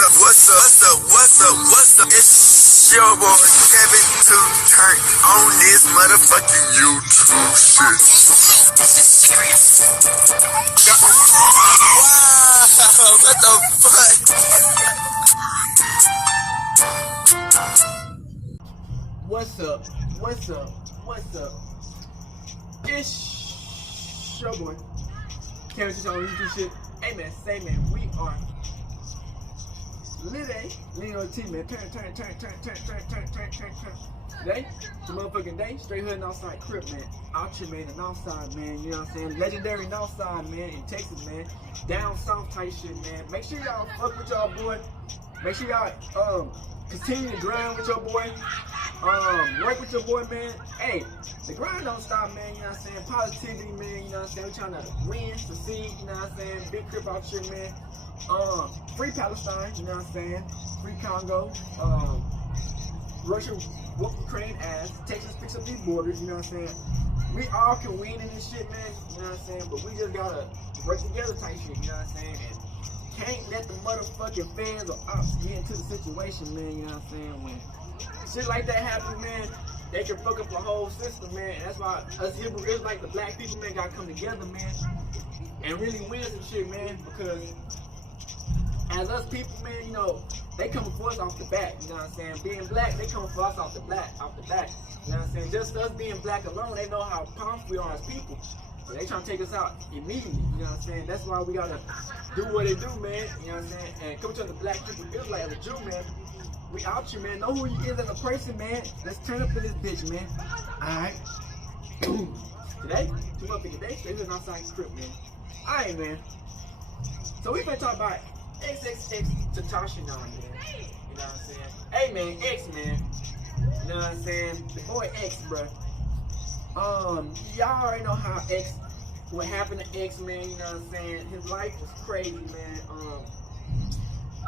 What's up? It's your boy Kevin to turn on this motherfucking YouTube shit. This is serious. Wow, what the fuck? What's up? It's your boy Kevin to turn on YouTube shit. Hey man, we are Lled, lean on the team, man. Turn. Today, the motherfucking day, straight hood and outside crib, man. Out here, man, and outside, man. You know what I'm saying? Legendary and outside, man, in Texas, man. Down south type shit, man. Make sure y'all fuck with y'all boy. Make sure y'all continue to grind with your boy. Work with your boy, man. Hey, the grind don't stop, man. You know what I'm saying? Positivity, man. You know what I'm saying? We're trying to win, succeed. You know what I'm saying? Big crib out here, man. Free Palestine, you know what I'm saying? Free Congo. Russia whoop Ukraine ass. Texas picks up these borders, you know what I'm saying? We all can win in this shit, man. You know what I'm saying? But we just gotta work together type shit, you know what I'm saying? And can't let the motherfucking fans or ops get into the situation, man, you know what I'm saying? When shit like that happens, man, they can fuck up the whole system, man. And that's why us Hebrew Israelites, the black people, man, gotta come together, man, and really win some shit, man, because as us people, man, you know, they coming for us off the bat, you know what I'm saying? Being black, they coming for us off the bat, you know what I'm saying? Just us being black alone, they know how powerful we are as people. So they trying to take us out immediately, you know what I'm saying? That's why we gotta do what they do, man, you know what I'm saying? And come to the black people feels like as a Jew, man. We out here, man. Know who you is as a person, man. Let's turn up for this bitch, man. Alright. Today, two motherfucking days, straight here outside script, man. Alright, man. So we finna talk about Xxxtentacion, man. You know what I'm saying? Hey, man, X, man. You know what I'm saying? The boy X, bro. Y'all already know how X, what happened to X, man. You know what I'm saying? His life was crazy, man.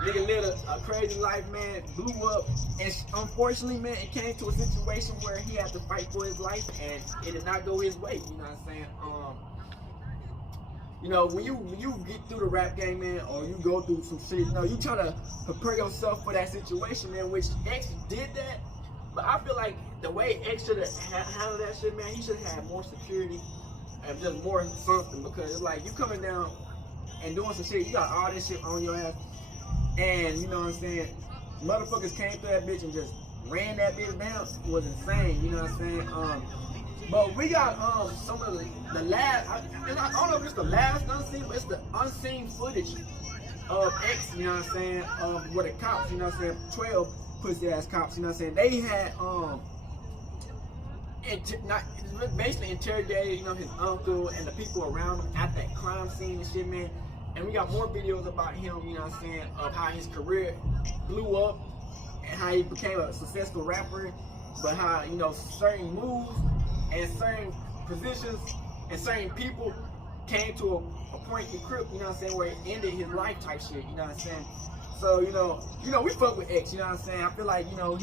Nigga lived a crazy life, man. Blew up, and unfortunately, man, it came to a situation where he had to fight for his life, and it did not go his way. You know what I'm saying? You know, when you get through the rap game, man, or you go through some shit, you know, you try to prepare yourself for that situation, man, which X did that. But I feel like the way X should have handled that shit, man, he should have had more security and just more something, because it's like you coming down and doing some shit, you got all this shit on your ass, and you know what I'm saying, motherfuckers came through that bitch and just ran that bitch down. It was insane, you know what I'm saying? But we got some of the last, I don't know if it's the last unseen, but it's the unseen footage of X, you know what I'm saying, where the cops, you know what I'm saying, 12 pussy ass cops, you know what I'm saying, they had basically interrogated, you know, his uncle and the people around him at that crime scene and shit, man. And we got more videos about him, you know what I'm saying, of how his career blew up and how he became a successful rapper, but how, you know, certain moves and certain positions and certain people came to a point in Crip, you know what I'm saying, where it ended his life type shit, you know what I'm saying? So, you know, we fuck with X, you know what I'm saying? I feel like, you know,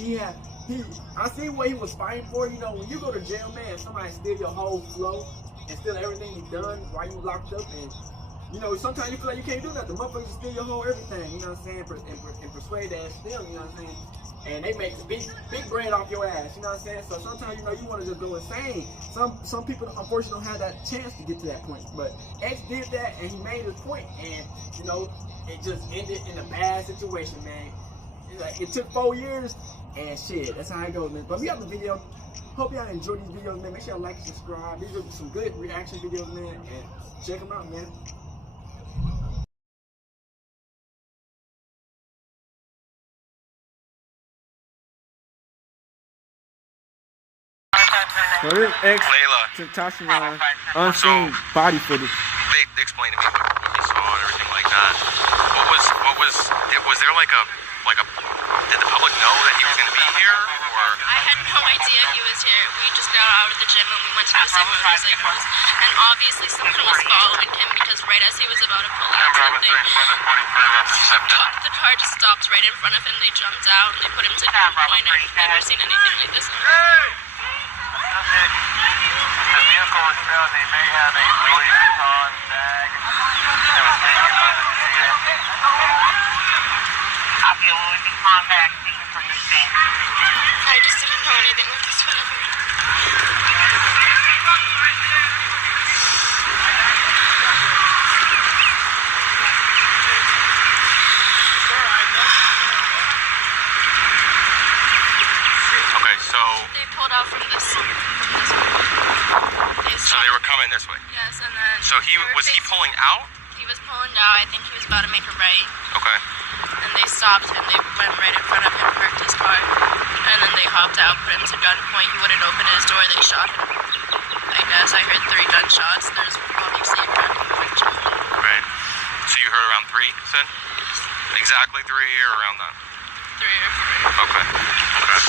I see what he was fighting for. You know, when you go to jail, man, somebody steal your whole flow and steal everything you done while you locked up, and you know, sometimes you feel like you can't do nothing. Motherfuckers steal your whole everything, you know what I'm saying, and persuade that still, you know what I'm saying? And they make the big bread off your ass, you know what I'm saying? So sometimes, you know, you want to just go insane. Some people, unfortunately, don't have that chance to get to that point. But X did that, and he made his point, and, you know, it just ended in a bad situation, man. It took 4 years, and shit, that's how it goes, man. But we got the video. Hope y'all enjoy these videos, man. Make sure y'all like and subscribe. These are some good reaction videos, man, and check them out, man. So this Xxxtentacion unseen body footage. They explained to me what you saw and everything like that. Was there like a, did the public know that he was going to be here, or? I had no idea he was here. We just got out of the gym and we went to go see motorcycles. And obviously someone was following him, because right as he was about to pull out something, the car just stopped right in front of him. They jumped out and they put him to gunpoint. I've never seen anything like this. The vehicle was found. They may have a Louis Vuitton bag that was taken by the requesting contact speaking from your stand. I just didn't know anything like this would happen. Okay, so They pulled out from this. so they were coming this way. Yes, and then. So he was he pulling out? He was pulling out. I think he was about to make a right. Okay. And they stopped him. They went right in front of him, parked his car, and then they hopped out, put him to gunpoint. He wouldn't open his door. They shot him. I guess I heard 3 gunshots. There's obviously a crack in the windshield. Right. So you heard around 3, you said? Exactly 3 or around that? 3 or 4. Okay. Okay.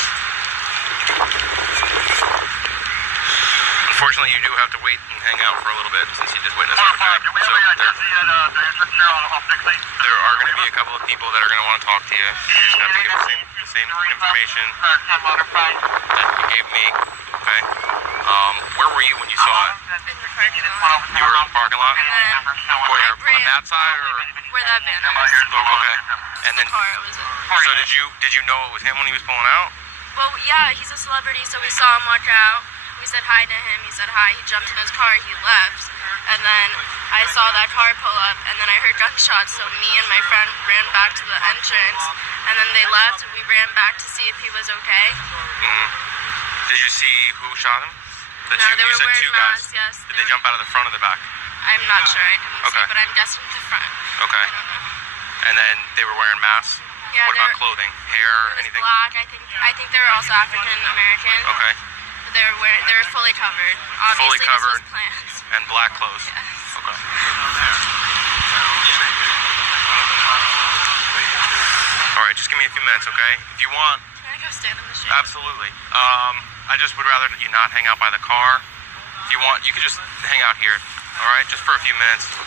Unfortunately, you do have to wait and hang out for a little bit since you did witness it. Okay? Do we have So any identity at the entrance here on 6-8? there are going to be a couple of people that are going to want to talk to you. You just have to give the same information that you gave me. Okay. Where were you when you saw it? In the parking lot. You were in the parking lot? Where, ran. on that side or? Where that van is. Okay. And then, Car was in. so did you know it was him when he was pulling out? Well, yeah, he's a celebrity, so we saw him walk out. We said hi to him. He said hi. He jumped in his car. He left. And then I saw that car pull up, and then I heard gunshots. So me and my friend ran back to the entrance, and then they left, and we ran back to see if he was okay. Mm-hmm. Did you see who shot him? No, they were you said wearing 2 guys. masks, yes. Did they jump out of the front or the back? I'm not sure. I didn't Okay. see, but I'm guessing the front. Okay. I don't know. And then they were wearing masks? Yeah, What they about were- clothing? Hair, It was anything? black. I think they were also African American. Okay. But they were fully covered. Obviously, Fully covered. This was planned. And black clothes? Yes. Okay. Alright, just give me a few minutes, okay? If you want, Can I go stand in the street? absolutely. I just would rather you not hang out by the car. If you want, you could just hang out here, alright? Just for a few minutes. Or-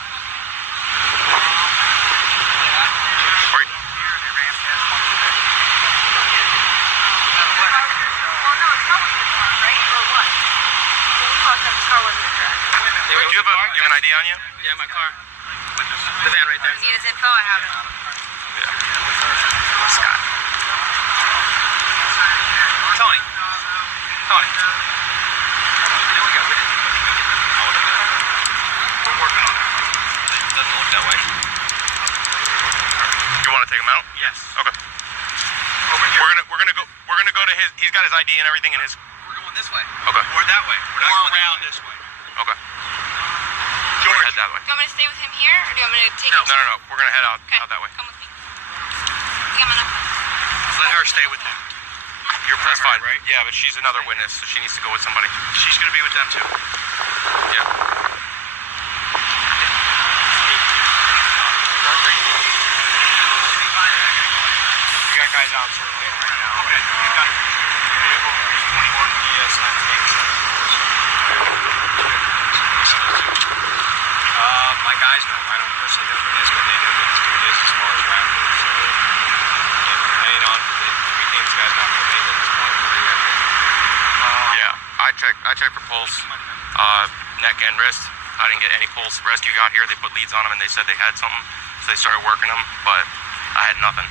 Do you have an ID on you? Yeah, my car. The van right there. Need his info? I have it. Scott. Tony. Tony. There we go. We're working on it. It doesn't look that way. You want to take him out? Yes. Okay. We're gonna go to his. He's got his ID and everything in his. We're going this way. Okay. Or that way. We're not going around this way. Okay. George, head that way. Do you want me to stay with him here, or do you want me to take No, him? no. We're gonna head out Okay. that way. Come with me. Come on up. Let her stay with him. You're that's fine, right? Yeah, but she's another witness, so she needs to go with somebody. She's going to be with them too. Yeah. You got guys out circling right now. Okay. You've got vehicle 21 PS 19. My guys know. I don't personally know who it is, but they know who it is as far as rappers. Playing on. We think this guy's not related at this point. Yeah. I checked for pulse, neck and wrist. I didn't get any pulse. Rescue got here, they put leads on him and they said they had something, so they started working him, but I had nothing.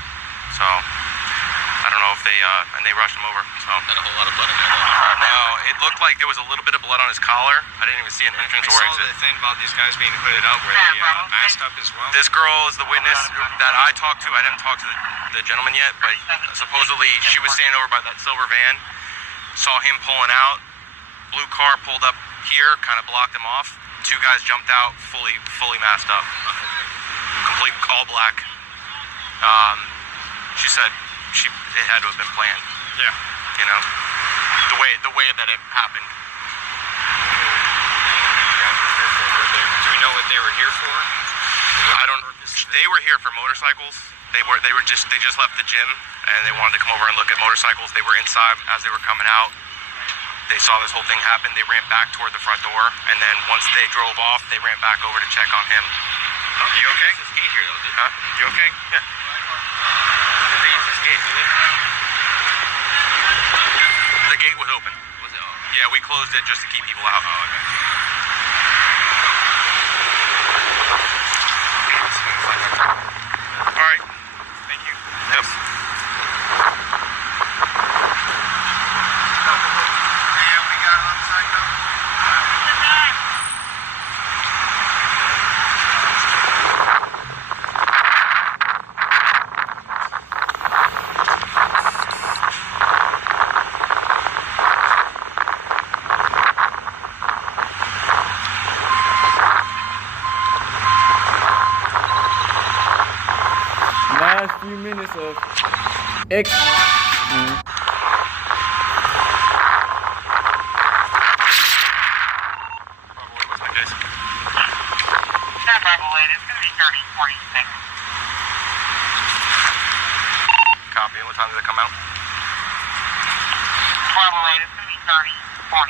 So I don't know if they and they rushed him over. So Not a whole lot of blood in there. no, it looked like there was a little bit of blood on his collar. I didn't even see an entrance I or saw exit. the thing about these guys being hooded up where they masked up as well. This girl is the witness that I talked to. I didn't talk to the gentleman yet, but supposedly she was standing over by that silver van, saw him pulling out, blue car pulled up here, kind of blocked him off. 2 guys jumped out, fully masked up, complete all black. She said it had to have been planned. Yeah. You know, the way that it happened. Do we know what they were here for? I don't. They were here for motorcycles. They just left the gym and they wanted to come over and look at motorcycles. They were inside as they were coming out. They saw this whole thing happen. They ran back toward the front door, and then once they drove off, they ran back over to check on him. Oh, you okay? This gate here, though, dude. Huh? You okay? Yeah. They use this gate, did they? The gate was open. Was it? Oh. Yeah, we closed it just to keep people out. Oh, okay. All right. Thank you. Yep. last few minutes of X. Copy. What time did it come out? 1208, it's going to be 3046.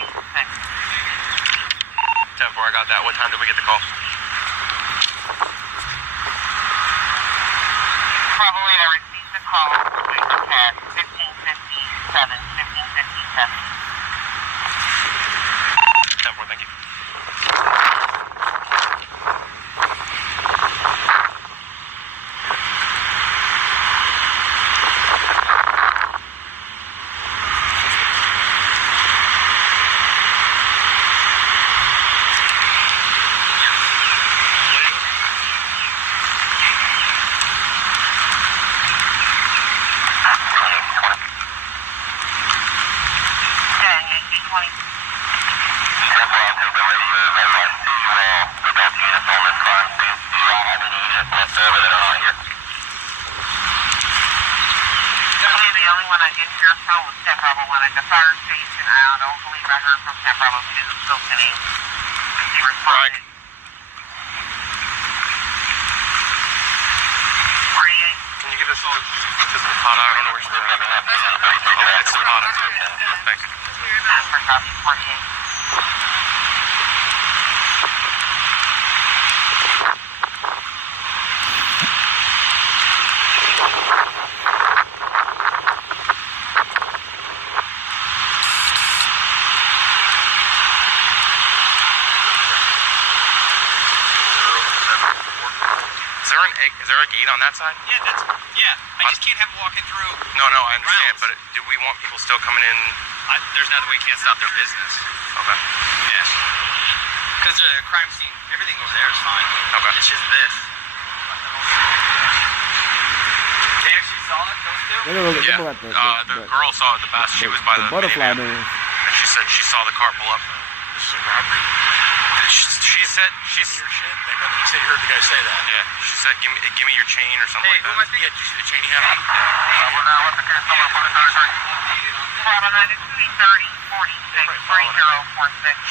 10-4, I got that. What time did we get the call? 1208, I received the call. At 1557. 10-4, thank you. Is there a gate on that side? Yeah. I just can't have them walking through. No, I understand, but do we want people still coming in? There's nothing, we can't stop their business. Okay. Yeah. Because the crime scene, everything over there is fine. Okay. It's just this. They actually saw it, those two? The girl saw it the best. She was by the butterfly minivan, doors. and she said she saw the car pull up. This is a robbery. She said Your shit? They heard the guy say that. Yeah. She said give me your chain or something like that. Who am I speaking? Did you see the chain he had on?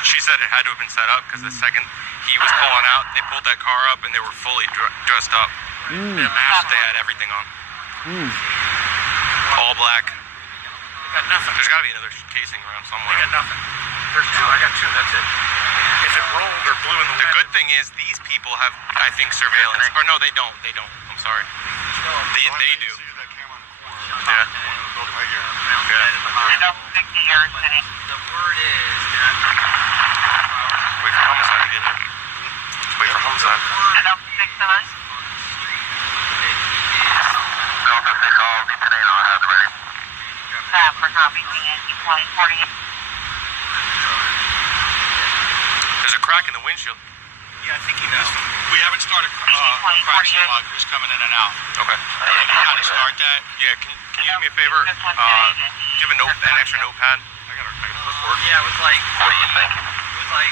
She said it had to have been set up because the second he was pulling out, they pulled that car up and they were fully dressed up. They had everything on. All black. They got nothing. There's got to be another casing around somewhere. They got nothing. There's two. I got two. That's it. If it rolled or blew in the wind. The good thing is these people have, I think, surveillance. Or no, they don't. I'm sorry. They do. Yeah. The word is that Wait for homicide to get there. Wait for homicide. There's a crack in the windshield. Yeah, I think he knows. We haven't started crime scene loggers coming in and out. Okay. How to start that? Yeah, can you do me a favor? Do you have an extra notepad? I got a report. Yeah, it was like. What do you think? It was like.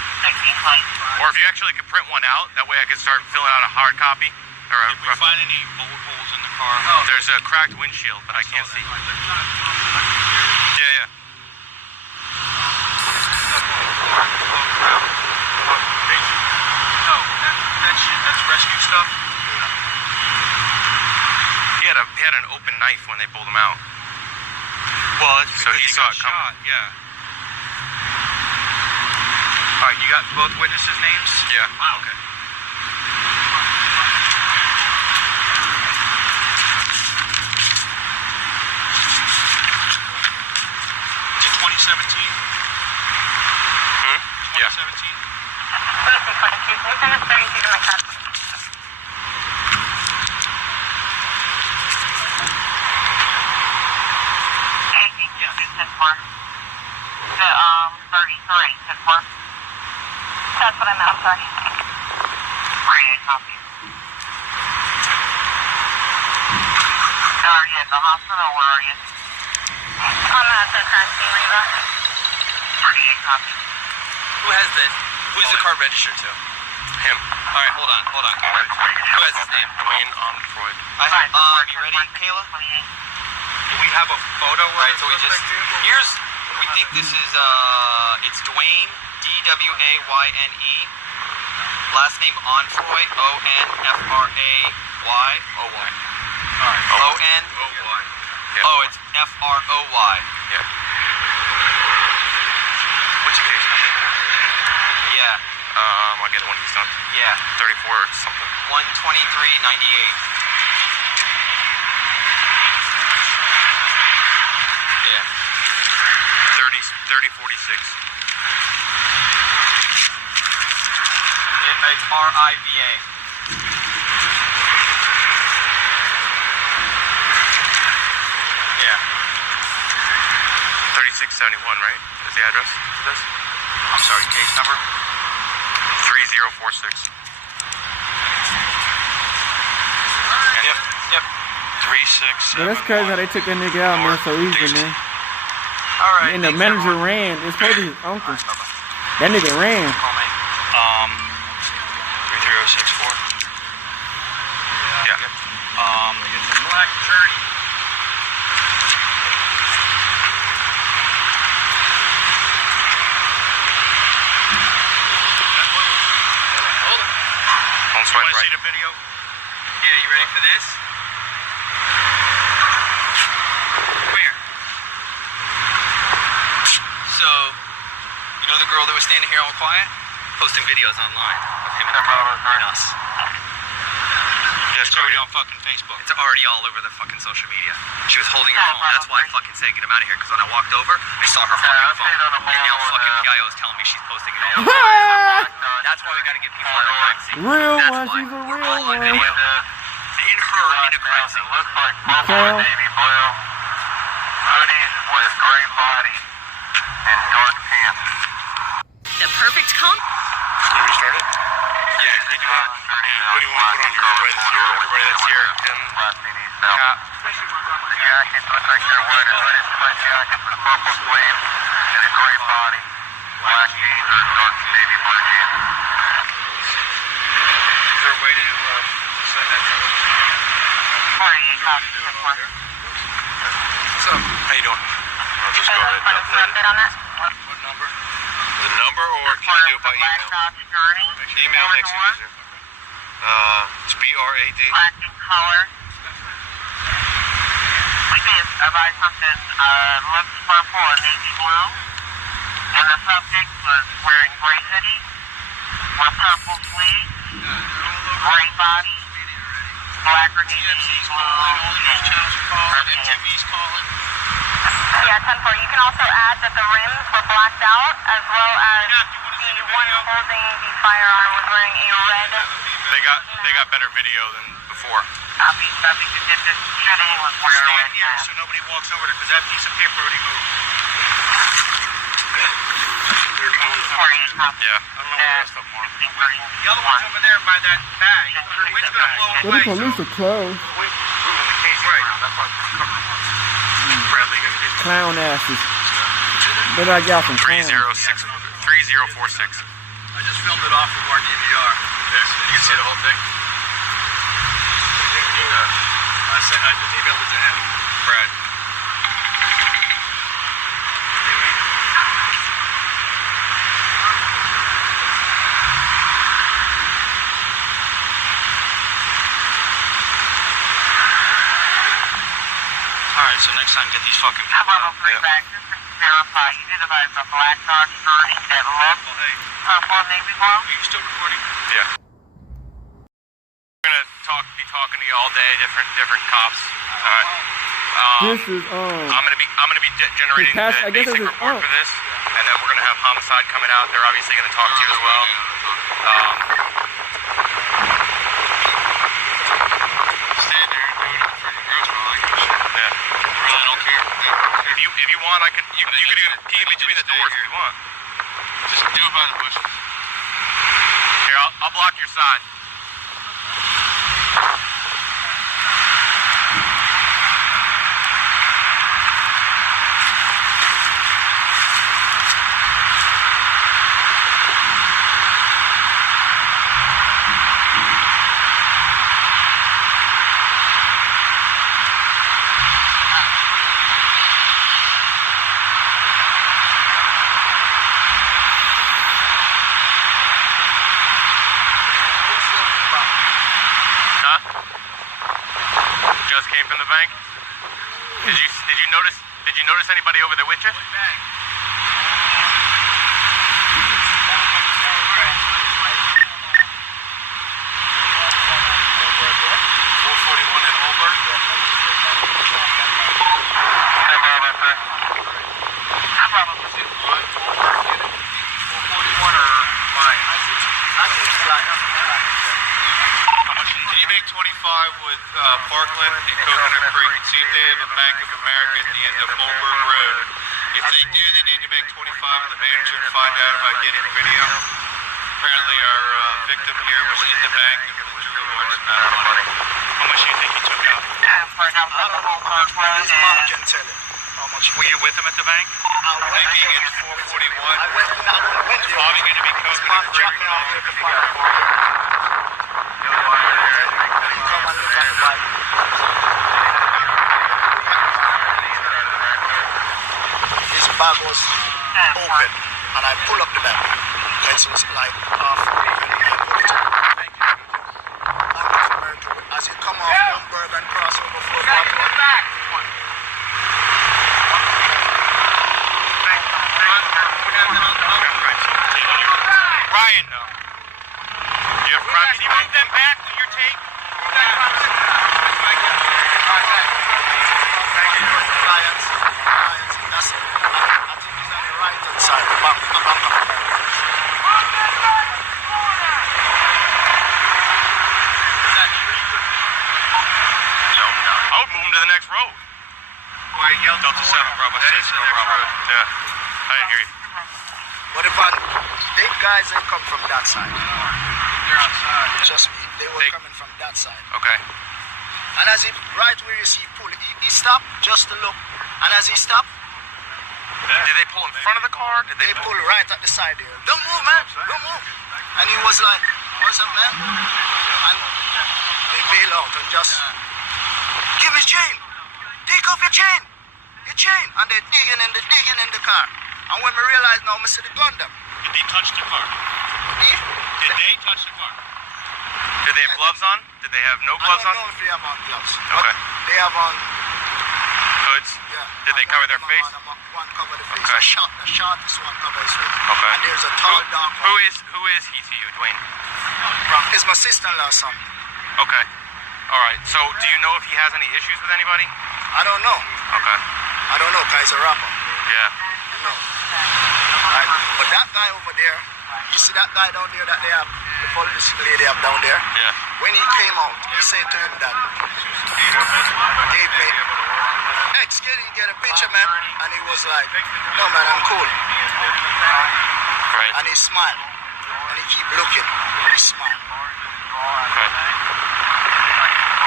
Or if you actually could print one out, that way I could start filling out a hard copy. Did we find any bullet holes in the car? There's a cracked windshield, but I can't see. Yeah. No, that's rescue stuff. He had an open knife when they pulled him out. Well, it's so he saw it coming. Yeah. All right, you got both witnesses' names? Yeah. Wow. Okay. Is it 2017? Yeah. 2017? That's what I meant, I'm sorry. Great, copy. Are you at the hospital or where are you? I'm at the crime scene, Reva. 38, copy. Who's the car registered to? Him. All right, hold on. Who has his name? Dwayne Onfroy. You ready, Kayla? Do we have a photo? Right, so we think this is, it's Dwayne, D-W-A-Y-N-E. Last name Onfroy, O-N-F-R-A-Y. O-Y. O-N. O-Y. Oh, it's F-R-O-Y. Yeah. What's your case number? Yeah. I'll get it when he's done. Yeah. 34 or something. 123.98. Yeah. 3046. It's R-I-V-A. Yeah. 3671, right? Is the address for this? I'm sorry, case number? 3046. Yep. 3671. Yeah, that's crazy how they took that nigga out, man, so easy, man. All right. And the manager ran. It's supposed to be his uncle. That nigga ran. 33064. Yeah. It's a black journey. On swipe Want to right. see the video? Yeah, you ready for this? Where? So, you know the girl that was standing here all quiet? Posting videos online of him and us. Yeah, it's already on fucking Facebook. It's already all over the fucking social media. She was holding her phone. That's why I fucking said get him out of here. Because when I walked over, I saw her fucking phone. And now fucking PIO is telling me she's posting it all over. That's why we gotta get people on the crime scene. Real That's one, why. she's a We're real all on one. video. In a crime scene. Looks like Cal. navy blue hoodies with gray body and dark pants. The perfect comp. Can we restart it? Yeah, they do it. What do you want to put on your everybody that's here? Everybody that's here. Him. Cap. The jackets look like they're hooded sweat jackets with purple sleeves and a gray body. Black jeans or dark navy blue jeans. Is there a way to send that to What's up? How you doing? I'll just go ahead and upload it. what number? The number, or can you do it by email? Email makes it easier. It's B-R-A-D. Plastic color. We did advise something, looks purple and navy blue. And the subject was wearing gray hoodie with purple sleeves, gray body, black or navy blue. Yeah, 10-4. You can also add that the rims were blacked out, as well as the one holding the firearm was wearing a red. They got better video than before. I think the distance shooting was wearing a red hat. So nobody walks over there because that piece of paper already moved. Yeah. I don't know where the rest of them are. The other one's over there by that bag. The wind's gonna blow Well, the away. police are closed. Bradley gonna get Clown asses. They like y'all some clowns. 3046. I just filmed it off from our DVR. You can see the whole thing. I just emailed it to him. Brad. Alright, so next time get these fucking people Level out. 3 back, just to verify, you did advise a black dog shirt that looked purple and navy blue? Are you still recording? Yeah. We're gonna be talking to you all day, different cops. This is I'm gonna be generating His past- I the guess basic this is report for this, and then we're gonna have homicide coming out. They're obviously gonna talk to you as well. Stand there and do it in the freaking grocery store like that shit. Yeah. Really don't care. If you want, I could you could even pee in between the doors if you want. Just do it by the bushes. Here, I'll block your side. from the bank? Did you notice anybody over there with you? Can you make 25 with Parkland and Coconut Creek and see if they have a Bank of America at the end of Holberg Road? If they do, they need to make 25 with the manager and find out about getting video. Apparently our victim here was in the bank and withdrew a large amount of money. How much do you think he took out? His mom can tell it. How much? Were you with him at the bank? Maybe in 441. It's probably going to be Coconut Creek. His bag was open and I pull up the bag. It was like half open and I pull it up. As you come off Hamburg and cross over for Ryan, no. You have crime. Can you move them back with your tape? That's it. I think he's on the right hand side. I would move him to the next road. Well, you yelled Delta 7, Bravo 6, Bravo. Yeah. I didn't hear you. But if the guys that come from that side. They're outside. They were coming from that side. Okay. And as he, right where you see pull, he stopped just to look. And as he stopped, did they pull in front of the car? Did they pull right at the side there. Don't move, man. Don't move. And he was like, what's up, man? And they bail out and just, give me chain. Take off your chain. Your chain. And they're digging in the car. And when we realized now, I see the gun them. Did they touch the car? Did they touch the car? Did they have gloves on? Did they have no gloves on? I don't know if they have on gloves. Okay. They have on hoods. Yeah. Did they cover their face? One cover the face. Okay. The shortest one cover his face. Okay. And there's a tall, dark one. Who is he to you, Dwayne? It's my sister-in-law's son. Okay. All right. So, do you know if he has any issues with anybody? I don't know. Okay. I don't know, guys. A rapper. Yeah. No. Right. But that guy over there, you see that guy down there that they have, the police lady up down there? Yeah. When he came out, he said to him that, Dave, mate, X, can you get a picture, man? And he was like, no, man, I'm cool. Right. And he smiled. And he keep looking. And he smiled. Okay.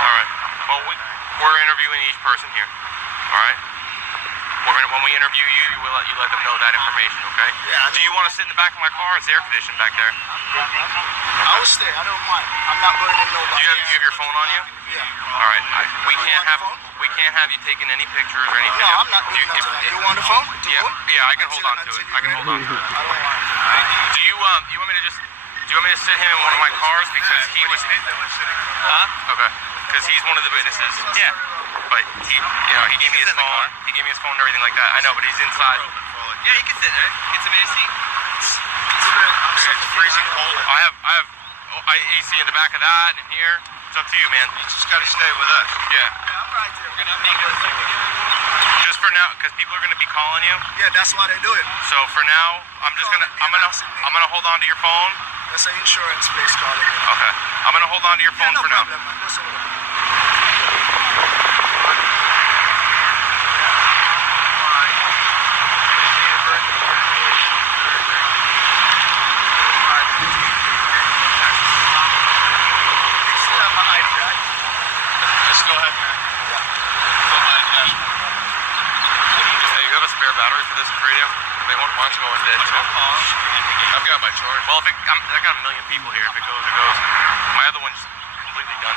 All right. Well, we're interviewing each person here. All right? When we interview you, you let them know that information, okay? Yeah. Do you want to sit in the back of my car? It's air conditioned back there. I will stay. I don't mind. I'm not going to nobody. Do you have your phone on you? Yeah. All right. We can't have you taking any pictures or anything. No, I'm not doing that. You want the phone? Yeah, I can hold on to it. I don't mind. Do you want me to sit him in one of my cars because he was? Huh? Okay. Because he's one of the witnesses. Yeah. But he gave me his phone. He gave me his phone and everything like that. I know, but he's inside. Yeah, you can sit there. Get some AC. It's freezing cold. I have AC in the back of that and here. It's up to you, man. You just got to stay with us. Yeah. We're gonna make it. Just for now, because people are gonna be calling you. Yeah, that's what they're doing. So for now, I'm gonna hold on to your phone. That's an insurance place calling me. Okay. I'm gonna hold on to your phone no for now. problem, man. That's all right. Just go ahead, man. Hey, you have a spare battery for this radio? They want mine going dead too. I've got my charge. Well, I got a million people here. If it goes, it goes. My other one's completely done.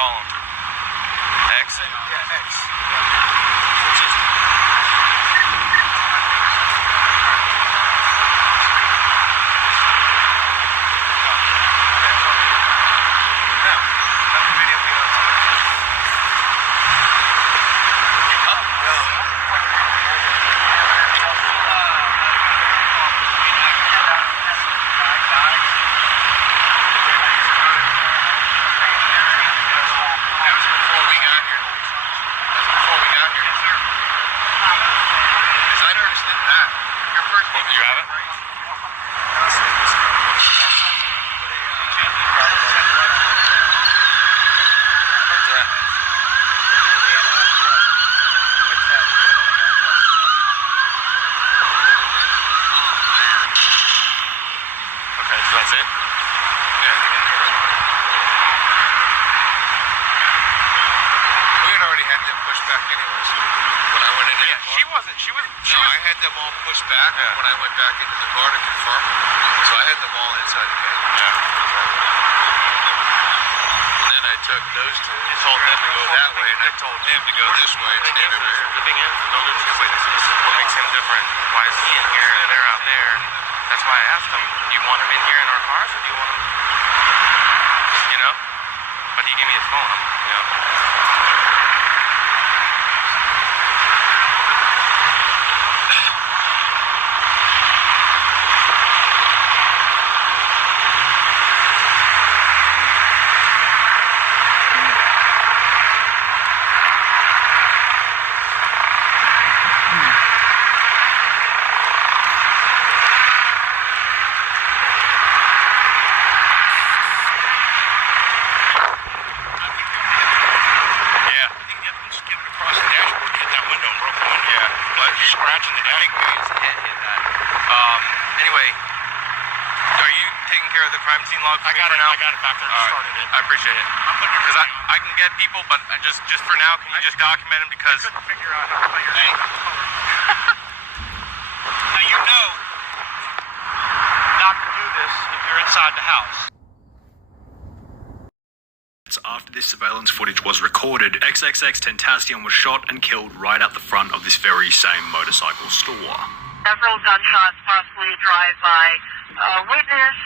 call him? X? Yeah, X. You have it? Okay, so that's it? Yeah. We had already had them pushed back anyways. When I went in there. Yeah, she wasn't. I had them all pushed back when I went back into the car to confirm. So I had them all inside the gate. Yeah. And then I took those two. You told them to go that way, and I told him to go this way and stand over here. The thing is, those are two witnesses. What makes him different? Why is he in here and they're out there? That's why I asked him, do you want him in here in our cars, or do you want him, you know? But he gave me his phone, you know? Scratching the deck. Anyway, are you taking care of the crime scene log? I got it now. I got it back there. I started it. I appreciate it. Because I can get people, but just for now, can you just document them? Because I couldn't figure out how to play your name. Now you know not to do this if you're inside the house. After this surveillance footage was recorded, Xxxtentacion was shot and killed right out the front of this very same motorcycle store. Several gunshots, possibly a drive-by. Witness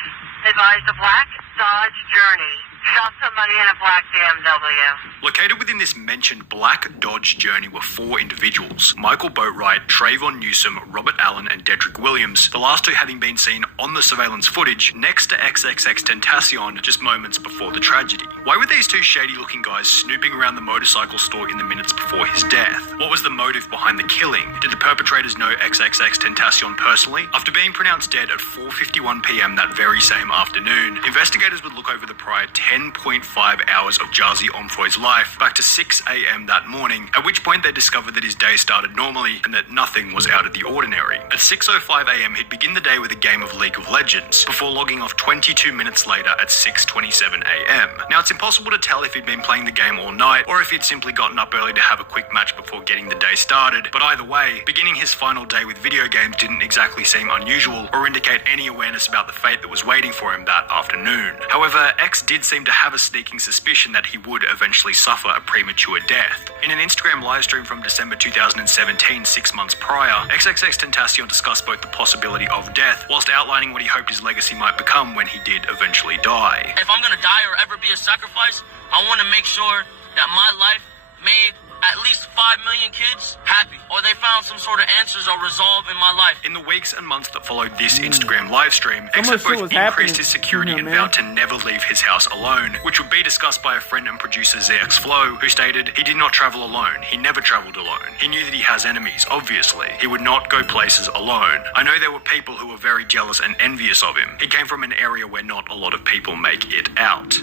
advised a black Dodge Journey. Shot somebody in a black BMW. Located within this mentioned black Dodge Journey were 4 individuals: Michael Boatwright, Trayvon Newsom, Robert Allen, and Dedrick Williams, the last 2 having been seen on the surveillance footage next to Xxxtentacion just moments before the tragedy. Why were these 2 shady-looking guys snooping around the motorcycle store in the minutes before his death? What was the motive behind the killing? Did the perpetrators know Xxxtentacion personally? After being pronounced dead at 4:51 p.m. that very same afternoon, investigators would look over the prior 10.5 hours of Jazi Omfoy's life back to 6 a.m. that morning, at which point they discovered that his day started normally and that nothing was out of the ordinary. At 6:05 a.m. he'd begin the day with a game of League of Legends, before logging off 22 minutes later at 6:27 a.m. Now, it's impossible to tell if he'd been playing the game all night or if he'd simply gotten up early to have a quick match before getting the day started, but either way, beginning his final day with video games didn't exactly seem unusual or indicate any awareness about the fate that was waiting for him that afternoon. However, X did seem to have a sneaking suspicion that he would eventually suffer a premature death. In an Instagram livestream from December 2017, 6 months prior, Xxxtentacion discussed both the possibility of death whilst outlining what he hoped his legacy might become when he did eventually die. If I'm gonna die or ever be a sacrifice, I want to make sure that my life made at least 5 million kids happy, or they found some sort of answers or resolve in my life. In the weeks and months that followed this Instagram livestream, X had both increased his security and vowed to never leave his house alone, which would be discussed by a friend and producer ZXFlow, who stated he did not travel alone. He never traveled alone. He knew that he has enemies, obviously. He would not go places alone. I know there were people who were very jealous and envious of him. He came from an area where not a lot of people make it out.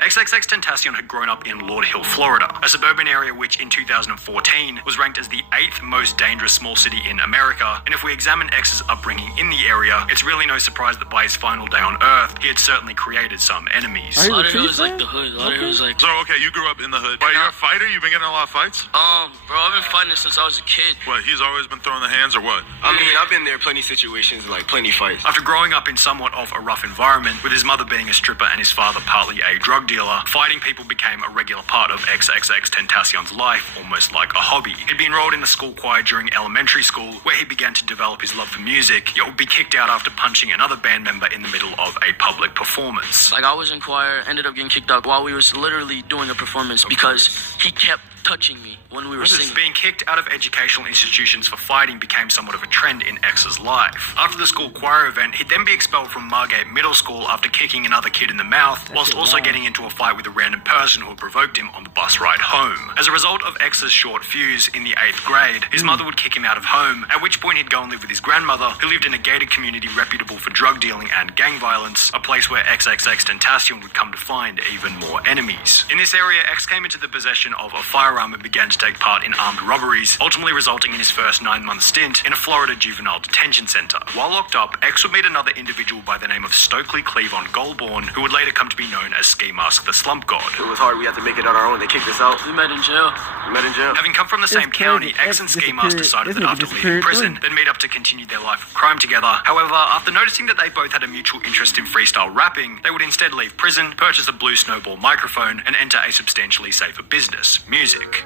Xxxtentacion had grown up in Lord Hill, Florida, a suburban area which in 2014 was ranked as the 8th most dangerous small city in America, and if we examine X's upbringing in the area, it's really no surprise that by his final day on Earth, he had certainly created some enemies. A lot of it was like the hood. A lot of it was like... So, okay, you grew up in the hood. Wait, you're a fighter? You've been getting in a lot of fights? Bro, I've been fighting since I was a kid. What, he's always been throwing the hands or what? I mean, I've been there plenty situations, like plenty fights. After growing up in somewhat of a rough environment, with his mother being a stripper and his father partly a drug dealer, fighting people became a regular part of Xxxtentacion's life, almost like a hobby. He'd be enrolled in the school choir during elementary school, where he began to develop his love for music, yet would be kicked out after punching another band member in the middle of a public performance. Like, I was in choir, ended up getting kicked out while we was literally doing a performance because he kept touching me when we were singing. Being kicked out of educational institutions for fighting became somewhat of a trend in X's life. After the school choir event, he'd then be expelled from Margate Middle School after kicking another kid in the mouth, whilst also getting into a fight with a random person who had provoked him on the bus ride home. As a result of X's short fuse in the 8th grade, his mother would kick him out of home, at which point he'd go and live with his grandmother, who lived in a gated community reputable for drug dealing and gang violence, a place where Xxxtentacion would come to find even more enemies. In this area, X came into the possession of a firearm and began to take part in armed robberies, ultimately resulting in his first 9-month stint in a Florida juvenile detention center. While locked up, X would meet another individual by the name of Stokely Cleavon Goldborn, who would later come to be known as Ski Mask the Slump God. It was hard. We had to make it on our own. They kicked us out. We met in jail. Having come from the same county, X and Ski Mask decided that after leaving prison, they'd meet up to continue their life of crime together. However, after noticing that they both had a mutual interest in freestyle rapping, they would instead leave prison, purchase a blue snowball microphone, and enter a substantially safer business, music.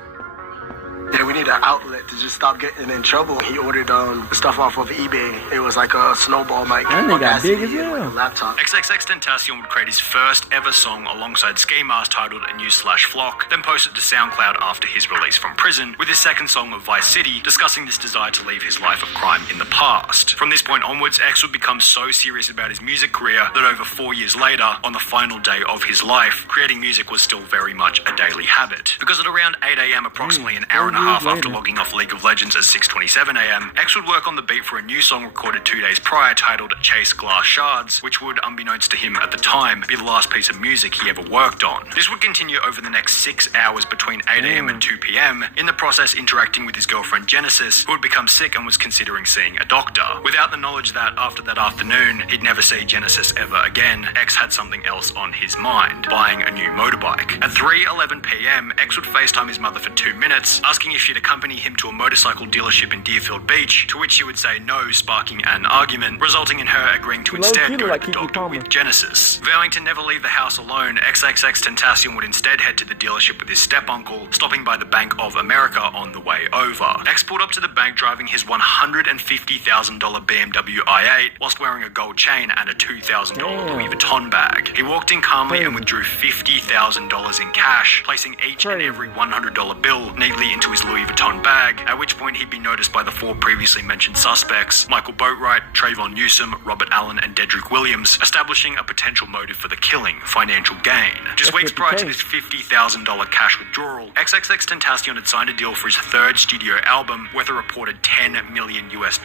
Yeah, we need an outlet to just stop getting in trouble. He ordered stuff off of eBay. It was like a snowball mic. That nigga got big as hell. Like a laptop. Xxxtentacion would create his first ever song alongside Ski Mask titled A New Slash Flock, then post it to SoundCloud after his release from prison, with his second song of Vice City discussing this desire to leave his life of crime in the past. From this point onwards, X would become so serious about his music career that over 4 years later, on the final day of his life, creating music was still very much a daily habit. Because at around 8 a.m, approximately an hour and a half after logging off League of Legends at 6:27 a.m, X would work on the beat for a new song recorded 2 days prior titled Chase Glass Shards, which would, unbeknownst to him at the time, be the last piece of music he ever worked on. This would continue over the next 6 hours between 8 a.m. and 2 p.m, in the process interacting with his girlfriend Genesis, who had become sick and was considering seeing a doctor. Without the knowledge that after that afternoon, he'd never see Genesis ever again, X had something else on his mind, buying a new motorbike. At 3:11 p.m, X would FaceTime his mother for 2 minutes, asking if she'd accompany him to a motorcycle dealership in Deerfield Beach, to which she would say no, sparking an argument, resulting in her agreeing to instead go to the doctor with Genesis. Vowing to never leave the house alone, Xxxtentacion would instead head to the dealership with his step-uncle, stopping by the Bank of America on the way over. X pulled up to the bank driving his $150,000 BMW i8, whilst wearing a gold chain and a $2,000 Louis Vuitton bag. He walked in calmly and withdrew $50,000 in cash, placing each and every $100 bill neatly into his Louis Vuitton bag, at which point he'd be noticed by the 4 previously mentioned suspects, Michael Boatwright, Trayvon Newsom, Robert Allen, and Dedrick Williams, establishing a potential motive for the killing, financial gain. Just weeks prior to this $50,000 cash withdrawal, Xxxtentacion had signed a deal for his 3rd studio album worth a reported $10 million US.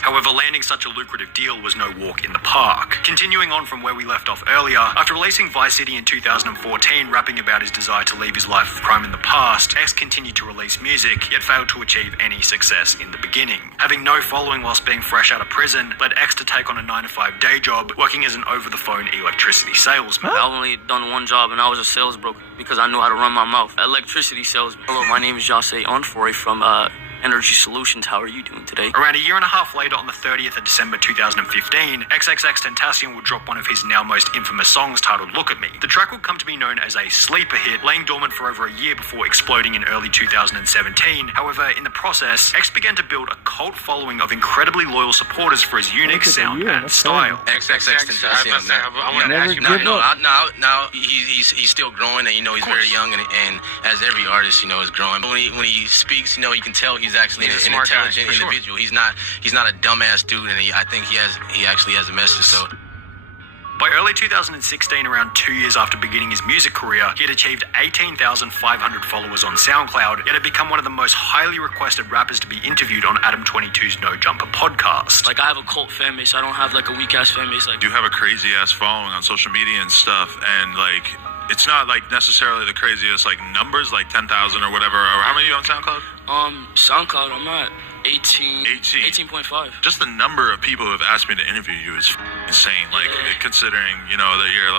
However, landing such a lucrative deal was no walk in the park. Continuing on from where we left off earlier, after releasing Vice City in 2014, rapping about his desire to leave his life of crime in the past, X continued to release music, yet failed to achieve any success in the beginning. Having no following whilst being fresh out of prison led X to take on a 9-to-5 day job, working as an over-the-phone electricity salesman. I only done one job and I was a sales broker because I knew how to run my mouth. Electricity salesman. Hello, my name is Jose Onfoy from Energy Solutions. How are you doing today? Around a year and a half later, on the 30th of December 2015, Xxxtentacion would drop one of his now most infamous songs titled Look at Me. The track would come to be known as a sleeper hit, laying dormant for over a year before exploding in early 2017. However, in the process, X began to build a cult following of incredibly loyal supporters for his unique sound and style. Xxxtentacion. I want to ask you. Now he's still growing, and he's very young, and as every artist, is growing. When he speaks, you can tell he's actually an intelligent individual. He's not a dumbass dude, and I think he actually has a message. So. By early 2016, around 2 years after beginning his music career, he had achieved 18,500 followers on SoundCloud, yet had become one of the most highly requested rappers to be interviewed on Adam 22's No Jumper podcast. Like, I have a cult fan base. I don't have like a weak ass fan base. You have a crazy ass following on social media and stuff, and it's not necessarily the craziest numbers, 10,000 or whatever. Or how many are you on SoundCloud? SoundCloud, I'm at 18.5. Just the number of people who have asked me to interview you is insane. Like, considering, you know, that you're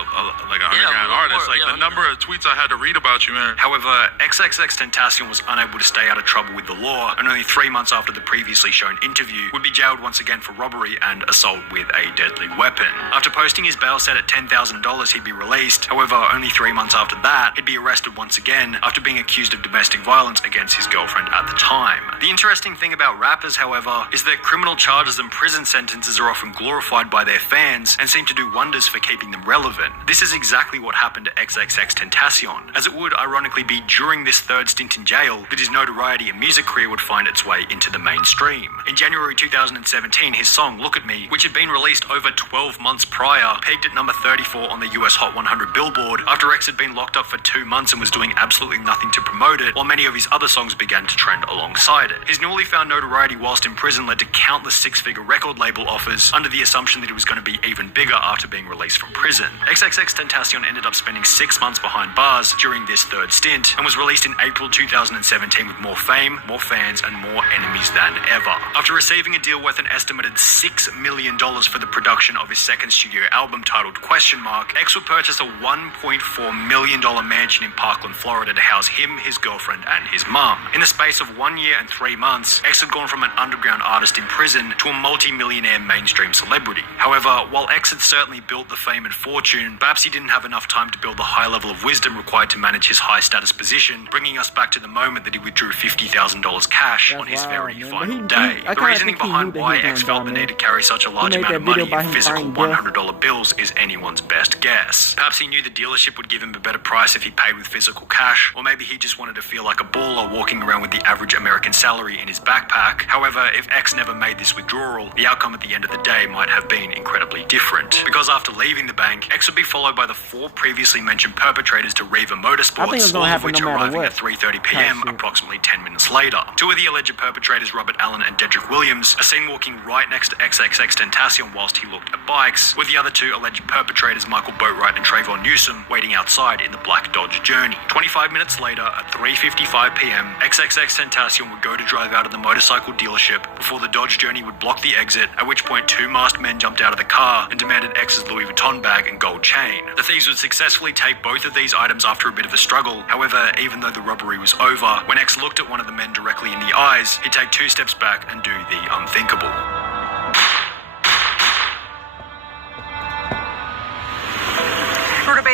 like an underground artist. Like, the number of tweets I had to read about you, man. However, Xxxtentacion was unable to stay out of trouble with the law, and only 3 months after the previously shown interview, would be jailed once again for robbery and assault with a deadly weapon. After posting his bail set at $10,000, he'd be released. However, only 3 months after that, he'd be arrested once again after being accused of domestic violence against his girlfriend at the time. The interesting thing about rappers, however, is that criminal charges and prison sentences are often glorified by their fans and seem to do wonders for keeping them relevant. This is exactly what happened to Xxxtentacion, as it would ironically be during this third stint in jail that his notoriety and music career would find its way into the mainstream. In January 2017, his song Look At Me, which had been released over 12 months prior, peaked at number 34 on the US Hot 100 Billboard after X had been locked up for 2 months and was doing absolutely nothing to promote it, while many of his other songs began to trend alongside it. His newly found notoriety whilst in prison led to countless six-figure record label offers under the assumption that he was going to be even bigger after being released from prison. Xxxtentacion ended up spending 6 months behind bars during this third stint and was released in April 2017 with more fame, more fans, and more enemies than ever. After receiving a deal worth an estimated $6 million for the production of his second studio album titled Question Mark, X would purchase a $1.4 million mansion in Parkland, Florida to house him, his girlfriend, and his mum. In the space of 1 year and 3 months, X had gone from an underground artist in prison to a multi-millionaire mainstream celebrity. However, while X had certainly built the fame and fortune, perhaps he didn't have enough time to build the high level of wisdom required to manage his high-status position, bringing us back to the moment that he withdrew $50,000 cash on his very final day. The reasoning behind why X felt the need to carry such a large amount of money in physical $100 bills is anyone's best guess. Perhaps he knew the dealership would give him a better price if he paid with physical cash, or maybe he just wanted to feel like a baller walking around with the average American salary in his backpack. However, if X never made this withdrawal, the outcome at the end of the day might have been incredibly different. Because after leaving the bank, X would be followed by the 4 previously mentioned perpetrators to Riva Motorsports, all of which arriving at 3:30 p.m. approximately 10 minutes later. 2 of the alleged perpetrators, Robert Allen and Dedrick Williams, are seen walking right next to Xxxtentacion whilst he looked at bikes, with the other 2 alleged perpetrators, Michael Boatwright and Trayvon Newsom, waiting outside in the black Dodge Journey. 25 minutes later, at 3:55 p.m., Xxxtentacion would go to drive out of the motorcycle dealership before the Dodge Journey would block the exit, at which point 2 masked men jumped out of the car and demanded X's Louis Vuitton bag and gold chain. The thieves would successfully take both of these items after a bit of a struggle. However, even though the robbery was over, when X looked at one of the men directly in the eyes, he'd take 2 steps back and do the unthinkable.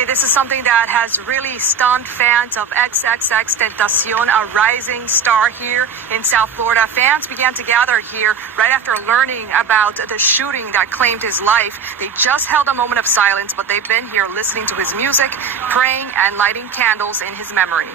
This is something that has really stunned fans of Xxxtentacion, a rising star here in South Florida. Fans began to gather here right after learning about the shooting that claimed his life. They just held a moment of silence, but they've been here listening to his music, praying, and lighting candles in his memory.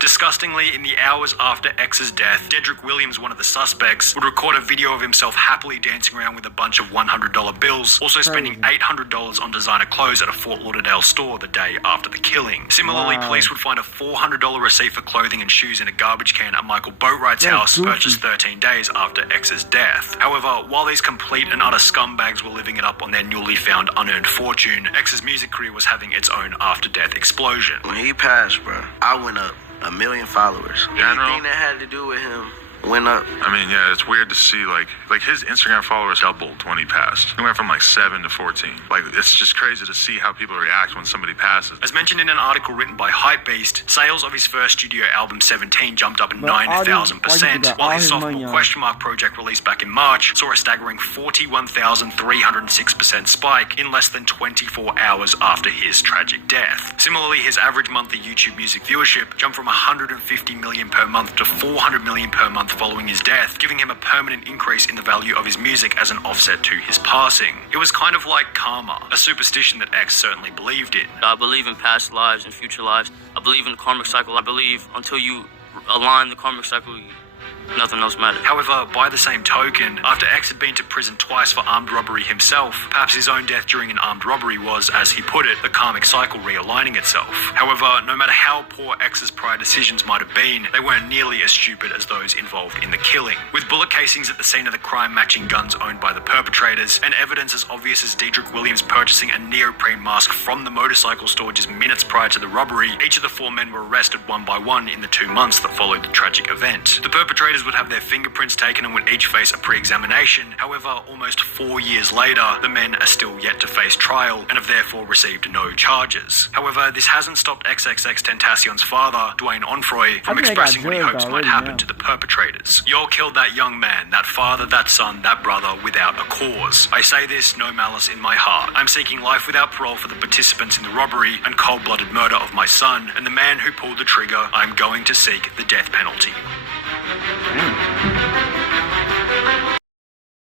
Disgustingly, in the hours after X's death, Dedrick Williams, one of the suspects, would record a video of himself happily dancing around with a bunch of $100 bills, also spending $800 on designer clothes at a Fort Lauderdale store the day after the killing. Similarly, police would find a $400 receipt for clothing and shoes in a garbage can at Michael Boatwright's house, purchased 13 days after X's death. However, while these complete and utter scumbags were living it up on their newly found unearned fortune, X's music career was having its own after-death explosion. When he passed, bro, I went up 1 million followers. Anything that had to do with him went up. I mean, yeah, it's weird to see, like his Instagram followers doubled when he passed. He went from like 7 to 14. Like, it's just crazy to see how people react when somebody passes. As mentioned in an article written by Hypebeast, sales of his first studio album 17 jumped up 9,000%, while his sophomore Question Mark project released back in March saw a staggering 41,306% spike in less than 24 hours after his tragic death. Similarly, his average monthly YouTube music viewership jumped from 150 million per month to 400 million per month following his death, giving him a permanent increase in the value of his music as an offset to his passing. It was kind of like karma, a superstition that X certainly believed in. I believe in past lives and future lives. I believe in the karmic cycle. I believe until you align the karmic cycle, nothing else matters. However, by the same token, after X had been to prison twice for armed robbery himself, perhaps his own death during an armed robbery was, as he put it, the karmic cycle realigning itself. However, no matter how poor X's prior decisions might have been, they weren't nearly as stupid as those involved in the killing. With bullet casings at the scene of the crime matching guns owned by the perpetrators, and evidence as obvious as Dedrick Williams purchasing a neoprene mask from the motorcycle store just minutes prior to the robbery, each of the 4 men were arrested one by one in the 2 months that followed the tragic event. The perpetrators perpetrators would have their fingerprints taken and would each face a pre-examination. However, almost 4 years later, the men are still yet to face trial and have therefore received no charges. However, this hasn't stopped Xxxtentacion's father, Dwayne Onfroy, from expressing what he hopes might happen to the perpetrators. Y'all killed that young man, that father, that son, that brother, without a cause. I say this, no malice in my heart. I'm seeking life without parole for the participants in the robbery and cold-blooded murder of my son, and the man who pulled the trigger. I'm going to seek the death penalty.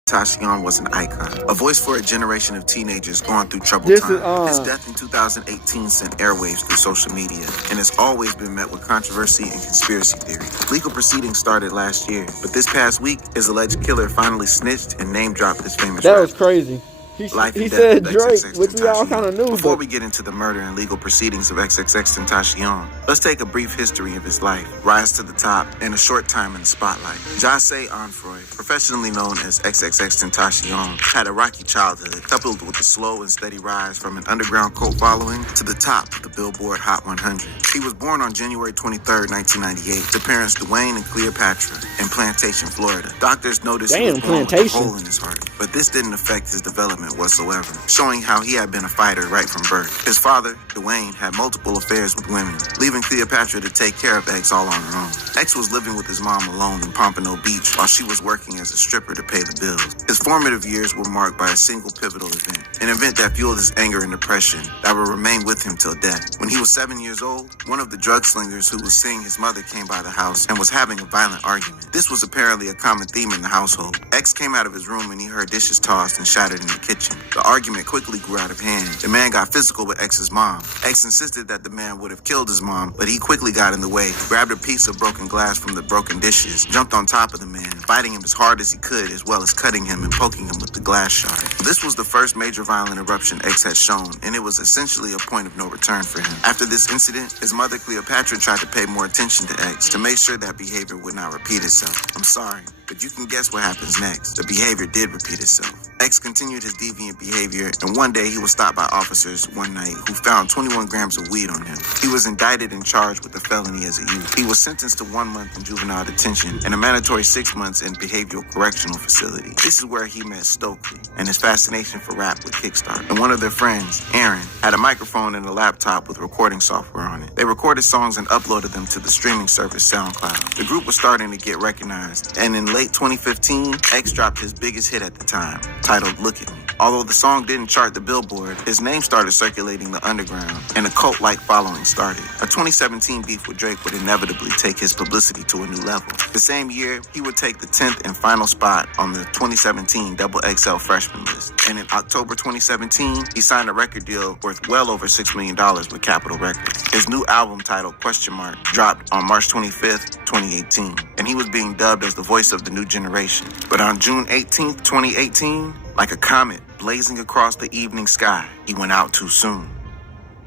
Xxxtentacion was an icon, a voice for a generation of teenagers going through troubled times. His death in 2018 sent airwaves through social media and has always been met with controversy and conspiracy theory. Legal proceedings started last year, but this past week, his alleged killer finally snitched and name-dropped his famous That rapper. was crazy. He said Drake, which we all kind of knew. Before we get into the murder and legal proceedings of Xxxtentacion, let's take a brief history of his life, rise to the top, and a short time in the spotlight. Jose Onfroy, professionally known as Xxxtentacion, had a rocky childhood, coupled with a slow and steady rise from an underground cult following to the top of the Billboard Hot 100. He was born on January 23, 1998, to parents Dwayne and Cleopatra in Plantation, Florida. Doctors noticed he was born with a hole in his heart, but this didn't affect his development whatsoever, showing how he had been a fighter right from birth. His father, Dwayne, had multiple affairs with women, leaving Cleopatra to take care of X all on her own. X was living with his mom alone in Pompano Beach while she was working as a stripper to pay the bills. His formative years were marked by a single pivotal event, an event that fueled his anger and depression that would remain with him till death. When he was 7 years old, one of the drug slingers who was seeing his mother came by the house and was having a violent argument. This was apparently a common theme in the household. X came out of his room and he heard dishes tossed and shattered in the kitchen. The argument quickly grew out of hand. The man got physical with X's mom. X insisted that the man would have killed his mom, but he quickly got in the way, grabbed a piece of broken glass from the broken dishes, jumped on top of the man, fighting him as hard as he could, as well as cutting him and poking him with the glass shard. This was the first major violent eruption X had shown, and it was essentially a point of no return for him. After this incident, his mother Cleopatra tried to pay more attention to X to make sure that behavior would not repeat itself. I'm sorry, but you can guess what happens next. The behavior did repeat itself. X continued his deviant behavior, and one day he was stopped by officers one night who found 21 grams of weed on him. He was indicted and charged with a felony as a youth. He was sentenced to 1 month in juvenile detention and a mandatory 6 months in behavioral correctional facility. This is where he met Stokely, and his fascination for rap would kickstart. And one of their friends, Aaron, had a microphone and a laptop with recording software on it. They recorded songs and uploaded them to the streaming service SoundCloud. The group was starting to get recognized, and in late 2015, X dropped his biggest hit at the time, titled Look At Me. Although the song didn't chart the Billboard, his name started circulating the underground, and a cult-like following started. A 2017 beef with Drake would inevitably take his publicity to a new level. The same year, he would take the 10th and final spot on the 2017 XXL freshman list. And in October 2017, he signed a record deal worth well over $6 million with Capitol Records. His new album titled Question Mark dropped on March 25th, 2018, and he was being dubbed as the voice of the new generation. But on June 18th, 2018, like a comet blazing across the evening sky, he went out too soon.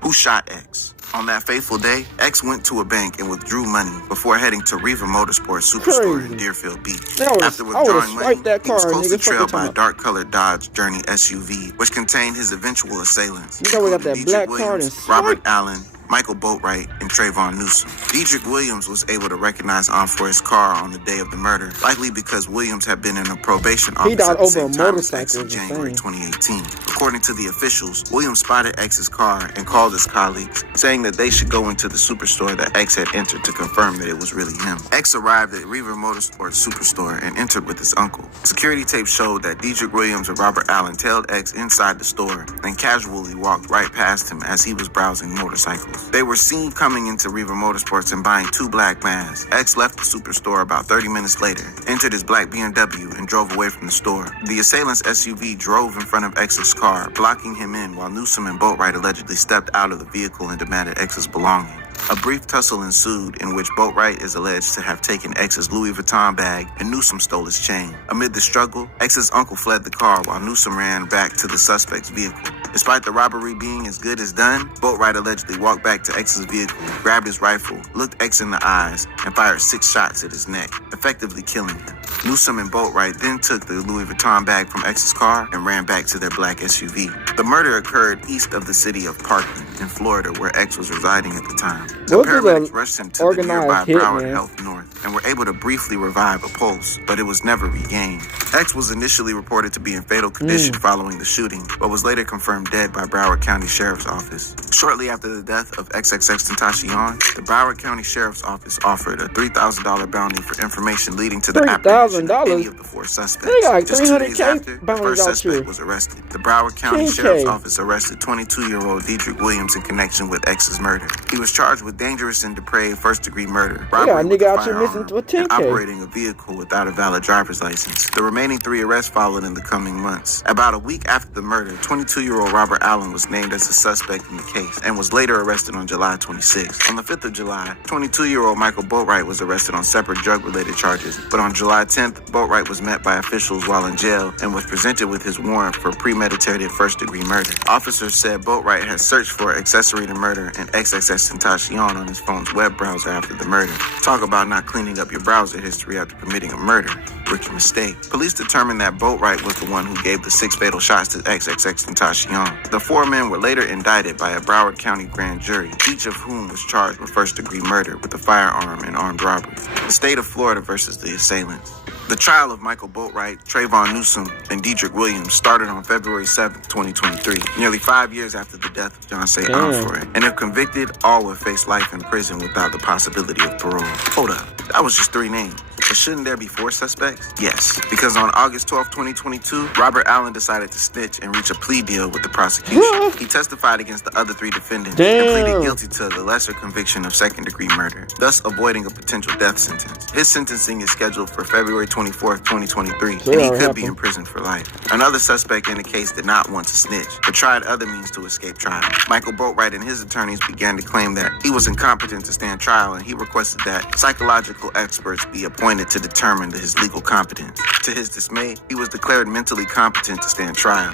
Who shot X? On that fateful day, X went to a bank and withdrew money before heading to Riva Motorsports Superstore in Deerfield Beach. After withdrawing money, he was closely trailed by a dark-colored Dodge Journey SUV, which contained his eventual assailants, including Dedrick Williams, Robert Allen, Michael Boatwright, and Trayvon Newsom. Dedrick Williams was able to recognize Onfroy's car on the day of the murder, likely because Williams had been in a probation office at the same time as X in January 2018. According to the officials, Williams spotted X's car and called his colleagues, saying that they should go into the superstore that X had entered to confirm that it was really him. X arrived at Riva Motorsports Superstore and entered with his uncle. Security tape showed that Dedrick Williams and Robert Allen tailed X inside the store and casually walked right past him as he was browsing motorcycles. They were seen coming into Riva Motorsports and buying 2 black vans. X left the superstore about 30 minutes later, entered his black BMW, and drove away from the store. The assailant's SUV drove in front of X's car, blocking him in while Newsom and Boatwright allegedly stepped out of the vehicle and demanded X's belongings. A brief tussle ensued in which Boatwright is alleged to have taken X's Louis Vuitton bag and Newsom stole his chain. Amid the struggle, X's uncle fled the car while Newsom ran back to the suspect's vehicle. Despite the robbery being as good as done, Boatwright allegedly walked back to X's vehicle, grabbed his rifle, looked X in the eyes, and fired 6 shots at his neck, effectively killing him. Newsom and Boatwright then took the Louis Vuitton bag from X's car and ran back to their black SUV. The murder occurred east of the city of Parkland in Florida, where X was residing at the time. The What was paramedics an rushed him to the nearby organized hit, Broward man? Health North and were able to briefly revive a pulse, but it was never regained. X was initially reported to be in fatal condition following the shooting, but was later confirmed dead by Broward County Sheriff's Office. Shortly after the death of Xxxtentacion, the Broward County Sheriff's Office offered a $3,000 bounty for information leading to the apprehension of any of the four suspects. They got like Just 2 days 300K after, the bounties first out suspect here. was arrested. The Broward County 10K. Sheriff's Office arrested 22-year-old Dedrick Williams in connection with X's murder. He was charged with dangerous and depraved first-degree murder, They got a robbery with nigga a out here firearm, missing with and 10K. operating a vehicle without a valid driver's license. The remaining 3 arrests followed in the coming months. About a week after the murder, 22-year-old Robert Allen was named as a suspect in the case and was later arrested on July 26. On the 5th of July, 22-year-old Michael Boatwright was arrested on separate drug-related charges, but on July 10th, Boatwright was met by officials while in jail and was presented with his warrant for premeditated first-degree murder. Officers said Boatwright had searched for accessory to murder and Xxxtentacion on his phone's web browser after the murder. Talk about not cleaning up your browser history after committing a murder. Rookie mistake. Police determined that Boatwright was the one who gave the 6 fatal shots to Xxxtentacion. The 4 men were later indicted by a Broward County grand jury, each of whom was charged with first-degree murder with a firearm and armed robbery. The state of Florida versus the assailants. The trial of Michael Boatwright, Trayvon Newsome, and Dedrick Williams started on February 7, 2023, nearly 5 years after the death of John C. Onfroy. And if convicted, all would face life in prison without the possibility of parole. Hold up, that was just 3 names. But shouldn't there be 4 suspects? Yes, because on August 12, 2022, Robert Allen decided to snitch and reach a plea deal with the prosecution. He testified against the other 3 defendants and pleaded guilty to the lesser conviction of second-degree murder, thus avoiding a potential death sentence. His sentencing is scheduled for February 24, 2023, and he could be in prison for life. Another suspect in the case did not want to snitch, but tried other means to escape trial. Michael Boatwright and his attorneys began to claim that he was incompetent to stand trial, and he requested that psychological experts be appointed to determine his legal competence. To his dismay, he was declared mentally competent to stand trial.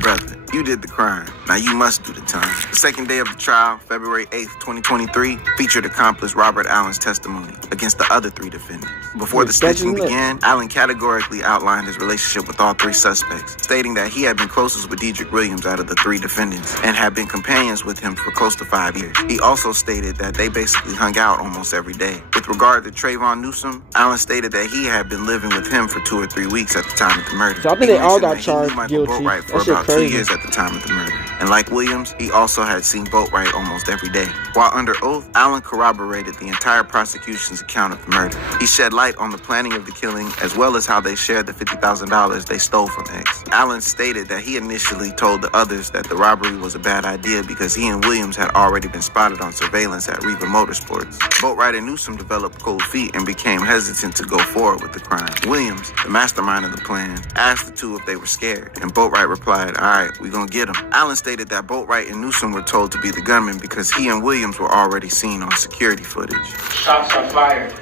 Brother, you did the crime. Now you must do the time. The second day of the trial, February 8th, 2023, featured accomplice Robert Allen's testimony against the other 3 defendants. Before the snitching began, Allen categorically outlined his relationship with all 3 suspects, stating that he had been closest with Dedrick Williams out of the 3 defendants and had been companions with him for close to 5 years. He also stated that they basically hung out almost every day. With regard to Trayvon Newsome, Allen stated that he had been living with him for 2 or 3 weeks at the time of the murder. So I think they all got charged guilty. Boatwright for That shit about 2 crazy. years at the time of the murder. And like Williams, he also had seen Boatwright almost every day. While under oath, Allen corroborated the entire prosecution's account of the murder. He shed light on the planning of the killing, as well as how they shared the $50,000 they stole from X. Allen stated that he initially told the others that the robbery was a bad idea because he and Williams had already been spotted on surveillance at Riva Motorsports. Boatwright and Newsome developed cold feet and became hesitant to go forward with the crime. Williams, the mastermind of the plan, asked the 2 if they were scared, and Boatwright replied, "Alright, we gonna get him." Allen stated that Boatwright and Newsome were told to be the gunman because he and Williams were already seen on security footage. Shots are fired.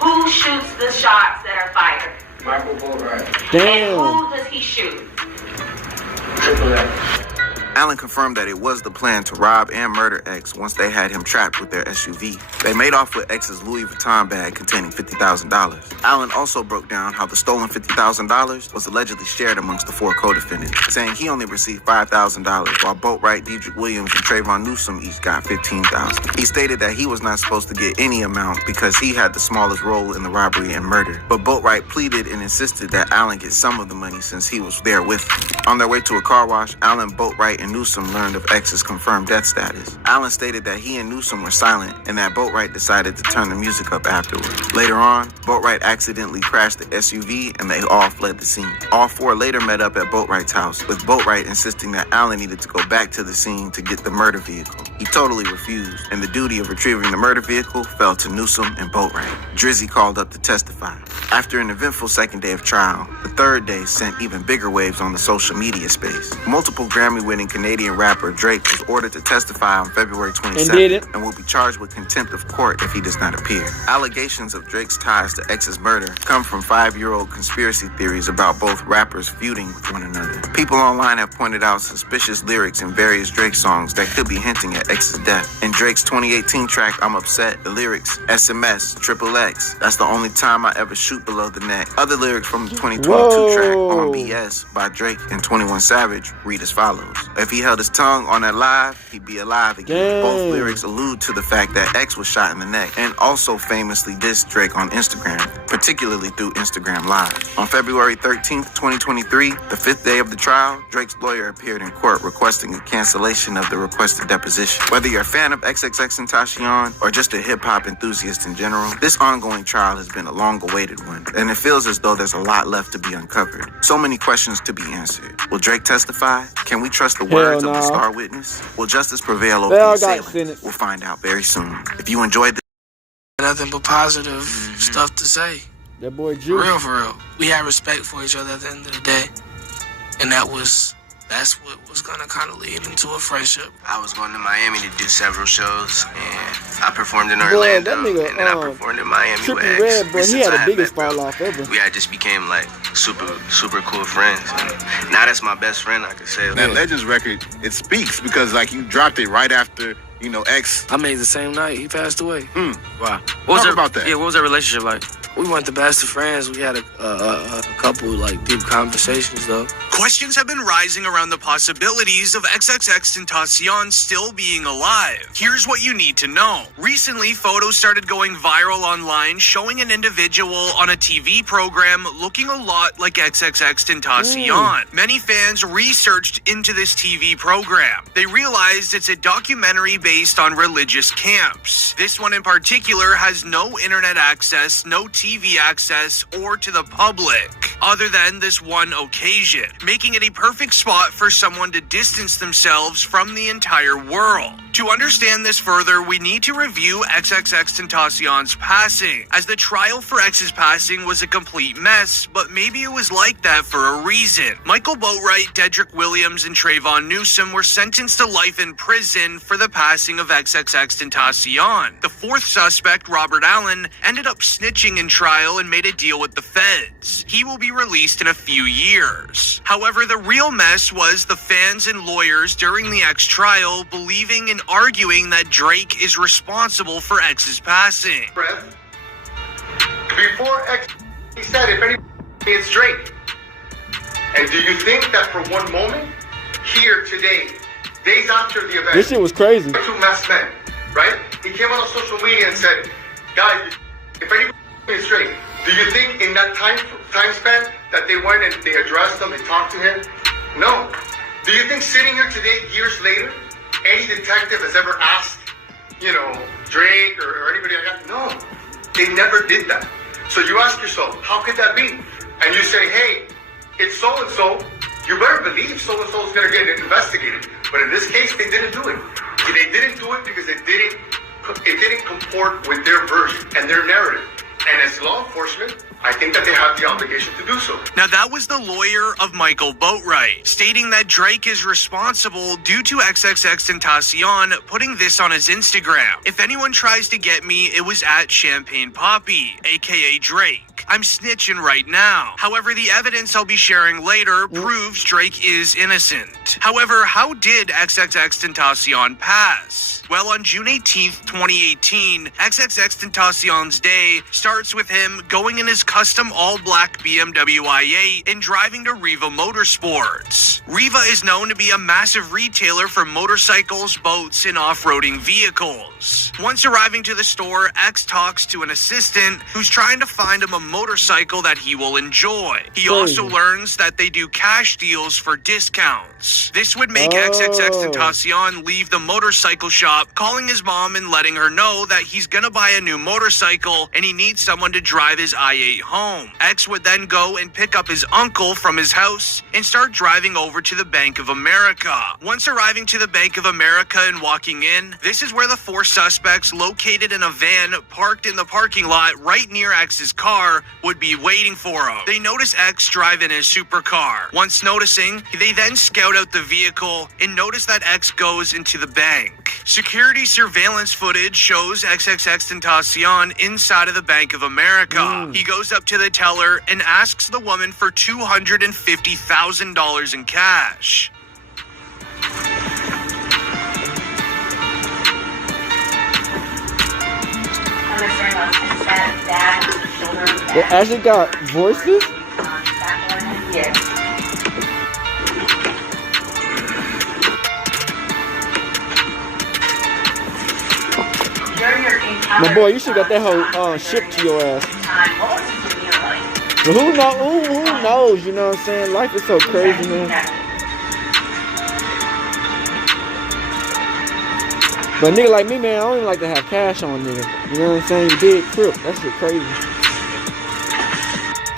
Who shoots the shots that are fired? Michael Boatwright. And who does he shoot? Triple X. Allen confirmed that it was the plan to rob and murder X once they had him trapped with their SUV. They made off with X's Louis Vuitton bag containing $50,000. Allen also broke down how the stolen $50,000 was allegedly shared amongst the 4 co-defendants, saying he only received $5,000 while Boatwright, Dedrick Williams, and Trayvon Newsome each got $15,000. He stated that he was not supposed to get any amount because he had the smallest role in the robbery and murder, but Boatwright pleaded and insisted that Allen get some of the money since he was there with him. On their way to a car wash, Allen, Boatwright, and Newsome learned of X's confirmed death status. Allen stated that he and Newsome were silent and that Boatwright decided to turn the music up afterward. Later on, Boatwright accidentally crashed the SUV and they all fled the scene. All 4 later met up at Boatwright's house, with Boatwright insisting that Allen needed to go back to the scene to get the murder vehicle. He totally refused, and the duty of retrieving the murder vehicle fell to Newsome and Boatwright. Drizzy called up to testify. After an eventful second day of trial, the third day sent even bigger waves on the social media space. Multiple Grammy-winning Canadian rapper Drake was ordered to testify on February 27th and will be charged with contempt of court if he does not appear. Allegations of Drake's ties to X's murder come from 5-year-old conspiracy theories about both rappers feuding with one another. People online have pointed out suspicious lyrics in various Drake songs that could be hinting at X's death. In Drake's 2018 track, I'm Upset, the lyrics, SMS, XXX, that's the only time I ever shoot below the neck. Other lyrics from the 2022 track, On BS, by Drake and 21 Savage, read as follows. If he held his tongue on that live, he'd be alive again. Both lyrics allude to the fact that X was shot in the neck, and also famously dissed Drake on Instagram, particularly through Instagram Live. On February 13th, 2023, the 5th day of the trial, Drake's lawyer appeared in court requesting a cancellation of the requested deposition. Whether you're a fan of Xxxtentacion or just a hip-hop enthusiast in general, this ongoing trial has been a long-awaited one, and it feels as though there's a lot left to be uncovered. So many questions to be answered. Will Drake testify? Can we trust the words of the star witness? Will justice prevail over the assailant? We'll find out very soon. If you enjoyed this, nothing but positive stuff to say. That boy Juice. For real. We had respect for each other at the end of the day. And that's what was gonna kind of lead into a friendship. I was going to Miami to do several shows, and I performed in Orlando, and then I performed in Miami with X. Red, bro, he had the biggest fall off ever. We had just became like super cool friends. And now that's my best friend, I could say. That Legends record, it speaks because like you dropped it right after, you know, X. I made the same night he passed away. Wow. What was about that? Yeah, what was that relationship like? We weren't the best of friends. We had a couple like deep conversations though. Questions have been rising around the possibilities of Xxxtentacion still being alive. Here's what you need to know. Recently, photos started going viral online showing an individual on a TV program looking a lot like Xxxtentacion. Many fans researched into this TV program. They realized it's a documentary based on religious camps. This one in particular has no internet access, no TV access, or to the public, other than this one occasion, making it a perfect spot for someone to distance themselves from the entire world. To understand this further, we need to review Xxxtentacion's passing, as the trial for X's passing was a complete mess, but maybe it was like that for a reason. Michael Boatwright, Dedrick Williams, and Trayvon Newsom were sentenced to life in prison for the passing of Xxxtentacion. The fourth suspect, Robert Allen, ended up snitching in trial and made a deal with the feds. He will be released in a few years. However, the real mess was the fans and lawyers during the X trial believing and arguing that Drake is responsible for X's passing. Before X, he said, if anybody, it's Drake. And do you think that for one moment, here today, days after the event, this shit was crazy. Two masked men, right? He came on social media and said, guys, if anybody is Drake, do you think in that time span that they went and they addressed him, they talked to him? No. Do you think sitting here today, years later, any detective has ever asked, you know, Drake or anybody like that? No. They never did that. So you ask yourself, how could that be? And you say, hey, it's so-and-so. You better believe so-and-so is going to get investigated. But in this case, they didn't do it. They didn't do it because it didn't comport with their version and their narrative. And as law enforcement, I think that they have the obligation to do so. Now that was the lawyer of Michael Boatwright, stating that Drake is responsible due to Xxxtentacion putting this on his Instagram. If anyone tries to get me, it was at Champagne Poppy, aka Drake. I'm snitching right now. However, the evidence I'll be sharing later proves Drake is innocent. However, how did Xxxtentacion pass? Well, on June 18th, 2018, Xxxtentacion's day starts with him going in his custom all-black BMW i8 and driving to Riva Motorsports. Riva is known to be a massive retailer for motorcycles, boats, and off-roading vehicles. Once arriving to the store, X talks to an assistant who's trying to find him a motorcycle that he will enjoy. He also learns that they do cash deals for discounts. This would make Xxxtentacion leave the motorcycle shop, calling his mom and letting her know that he's gonna buy a new motorcycle and he needs someone to drive his i8 home. X would then go and pick up his uncle from his house and start driving over to the Bank of America. Once arriving to the Bank of America and walking in, this is where the four suspects located in a van parked in the parking lot right near X's car would be waiting for him. They notice X drive in his supercar. Once noticing, they then scout out the vehicle and notice that X goes into the bank. Security surveillance footage shows Xxxtentacion inside of the Bank of America. He goes up to the teller and asks the woman for $250,000 in cash. They actually got voices? My boy, you should got that whole ship to your ass. But who knows, you know what I'm saying? Life is so crazy, man. But nigga like me, man, I don't even like to have cash on nigga. You know what I'm saying? You did crip. That shit crazy.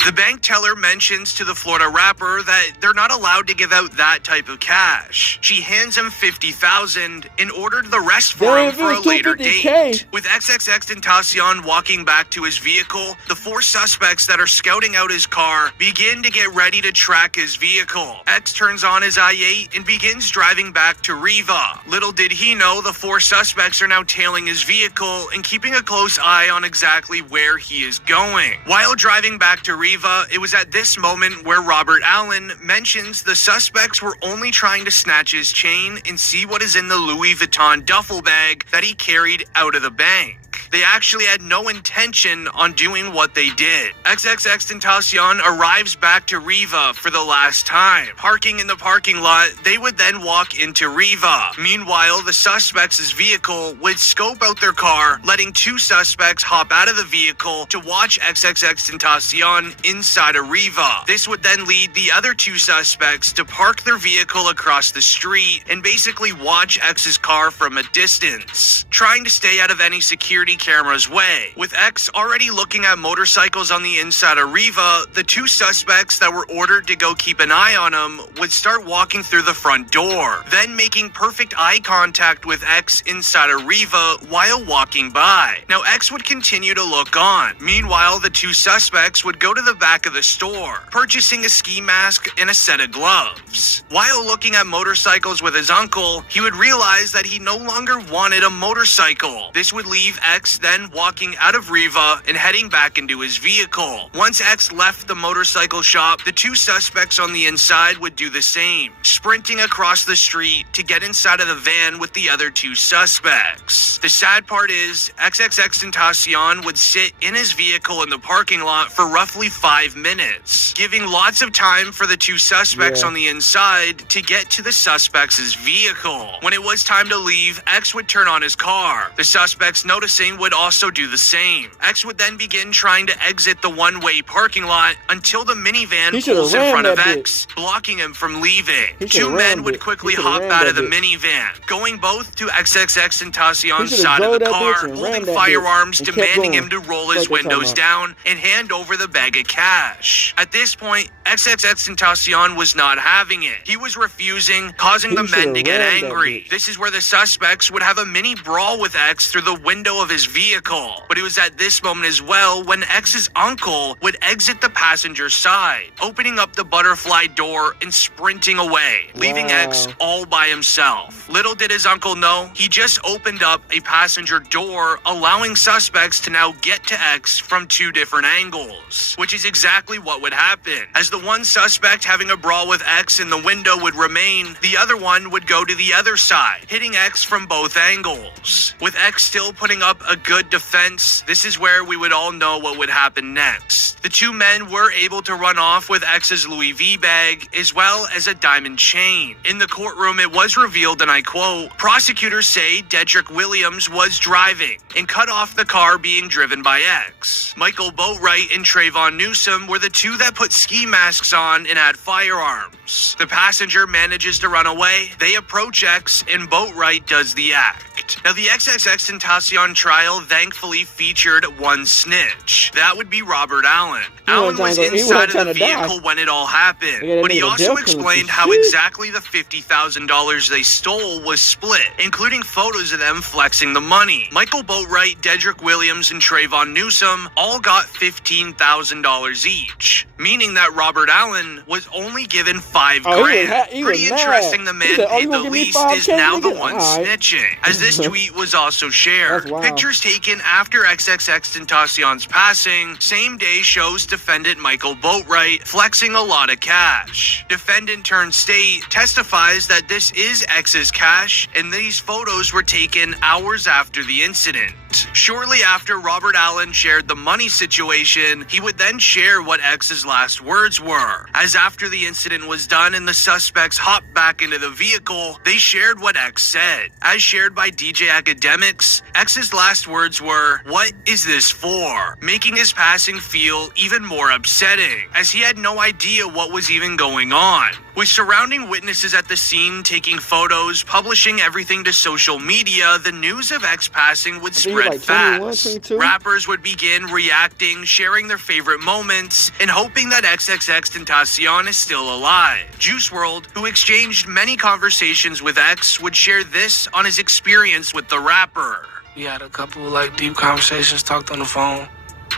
The bank teller mentions to the Florida rapper that they're not allowed to give out that type of cash. She hands him $50,000 and ordered the rest for him for a later date. With Xxxtentacion walking back to his vehicle, the 4 suspects that are scouting out his car begin to get ready to track his vehicle. X turns on his i8 and begins driving back to Riva. Little did he know the 4 suspects are now tailing his vehicle and keeping a close eye on exactly where he is going. While driving back to Riva, it was at this moment where Robert Allen mentions the suspects were only trying to snatch his chain and see what is in the Louis Vuitton duffel bag that he carried out of the bank. They actually had no intention on doing what they did. Xxxtentacion arrives back to Riva for the last time. Parking in the parking lot, they would then walk into Riva. Meanwhile, the suspects' vehicle would scope out their car, letting 2 suspects hop out of the vehicle to watch Xxxtentacion inside of Riva. This would then lead the other 2 suspects to park their vehicle across the street and basically watch X's car from a distance, trying to stay out of any security camera's way. With X already looking at motorcycles on the inside of Riva, the 2 suspects that were ordered to go keep an eye on him would start walking through the front door, then making perfect eye contact with X inside of Riva while walking by. Now X would continue to look on. Meanwhile, the 2 suspects would go to the back of the store, purchasing a ski mask and a set of gloves. While looking at motorcycles with his uncle, he would realize that he no longer wanted a motorcycle. This would leave X then walking out of Riva and heading back into his vehicle. Once X left the motorcycle shop, the 2 suspects on the inside would do the same, sprinting across the street to get inside of the van with the other 2 suspects. The sad part is, Xxxtentacion would sit in his vehicle in the parking lot for roughly 5 minutes, giving lots of time for the 2 suspects on the inside to get to the suspects' vehicle. When it was time to leave, X would turn on his car. The suspects, noticing, would also do the same. X would then begin trying to exit the one-way parking lot until the minivan pulls in front of X, blocking him from leaving. 2 men would quickly hop out of the minivan, going both to Xxxtentacion's side of the car, holding firearms, demanding him to roll his windows down and hand over the bag of cash. At this point, Xxxtentacion was not having it. He was refusing, causing the men to get angry. This is where the suspects would have a mini brawl with X through the window of his vehicle. But it was at this moment as well when X's uncle would exit the passenger side, opening up the butterfly door and sprinting away, leaving X all by himself. Little did his uncle know, he just opened up a passenger door, allowing suspects to now get to X from 2 different angles, which is exactly what would happen. As the one suspect having a brawl with X in the window would remain, the other one would go to the other side, hitting X from both angles. With X still putting up a good defense, this is where we would all know what would happen next. The 2 men were able to run off with X's Louis V bag, as well as a diamond chain. In the courtroom, it was revealed, and I quote, prosecutors say Dedrick Williams was driving and cut off the car being driven by X. Michael Boatwright and Trayvon Newsom were the 2 that put ski masks on and had firearms. The passenger manages to run away, they approach X, and Boatwright does the act. Now, the Xxxtentacion trial thankfully featured one snitch. That would be Robert Allen. Allen was inside of the vehicle when it all happened, but he also explained how exactly the $50,000 they stole was split, including photos of them flexing the money. Michael Boatwright, Dedrick Williams, and Trayvon Newsom all got $15,000 each, meaning that Robert Allen was only given $5 grand. Pretty interesting. The man paid the least is now the one snitching, as this tweet was also shared. Pictures taken after Xxxtentacion's passing same day shows defendant Michael Boatwright flexing a lot of cash. Defendant turned state testifies that this is X's cash, and these photos were taken hours after the incident. Shortly after Robert Allen shared the money situation, he would then share what X's last words were. As after the incident was done and the suspects hopped back into the vehicle, they shared what X said. As shared by DJ Academics, X's last words were, "What is this for?" making his passing feel even more upsetting, as he had no idea what was even going on. With surrounding witnesses at the scene taking photos, publishing everything to social media, the news of X passing would spread fast. Rappers would begin reacting, sharing their favorite moments, and hoping that Xxxtentacion is still alive. Juice WRLD, who exchanged many conversations with X, would share this on his experience with the rapper. We had a couple deep conversations, talked on the phone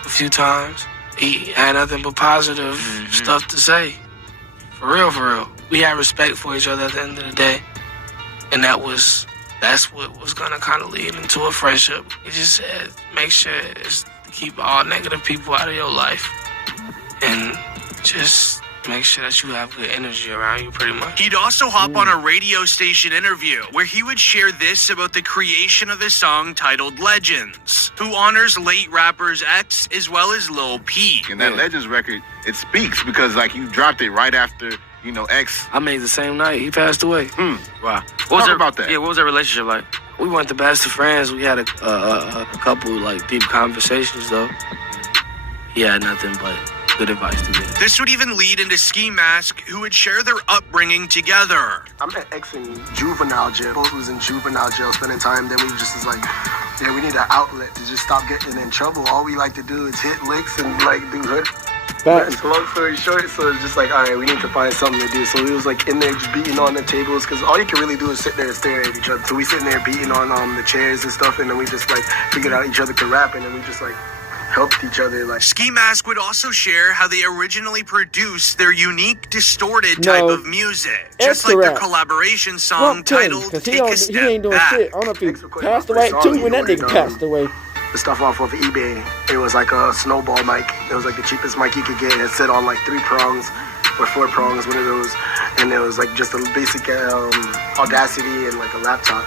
a few times. He had nothing but positive stuff to say. For real. We had respect for each other at the end of the day. And that's what was gonna kind of lead into a friendship. He just said, make sure it's to keep all negative people out of your life. And just make sure that you have good energy around you, pretty much. He'd also hop on a radio station interview where he would share this about the creation of his song titled Legends, who honors late rappers X as well as Lil Peep. And that Legends record, it speaks because you dropped it right after, X. I made the same night he passed away. Wow. Talk about that. Yeah, what was their relationship like? We weren't the best of friends. We had a couple deep conversations though. He had nothing but good advice to give. This would even lead into Ski Mask, who would share their upbringing together. I met X in juvenile jail. Both was in juvenile jail spending time. Then we just was we need an outlet to just stop getting in trouble. All we like to do is hit licks and do hood. Long story short, so it's just all right, we need to find something to do. So we was in there just beating on the tables, because all you can really do is sit there and stare at each other. So we sitting there beating on the chairs and stuff, and then we just figured out each other could rap, and then we just helped each other. Ski Mask would also share how they originally produced their unique, distorted type of music, just like their collaboration song titled Take a Step He ain't doing Back. shit. I don't know if he passed away too when that nigga passed away. The stuff off of eBay. It was a snowball mic. It was the cheapest mic you could get. It set on 3 prongs or 4 prongs, one of those, and it was just a basic Audacity and a laptop.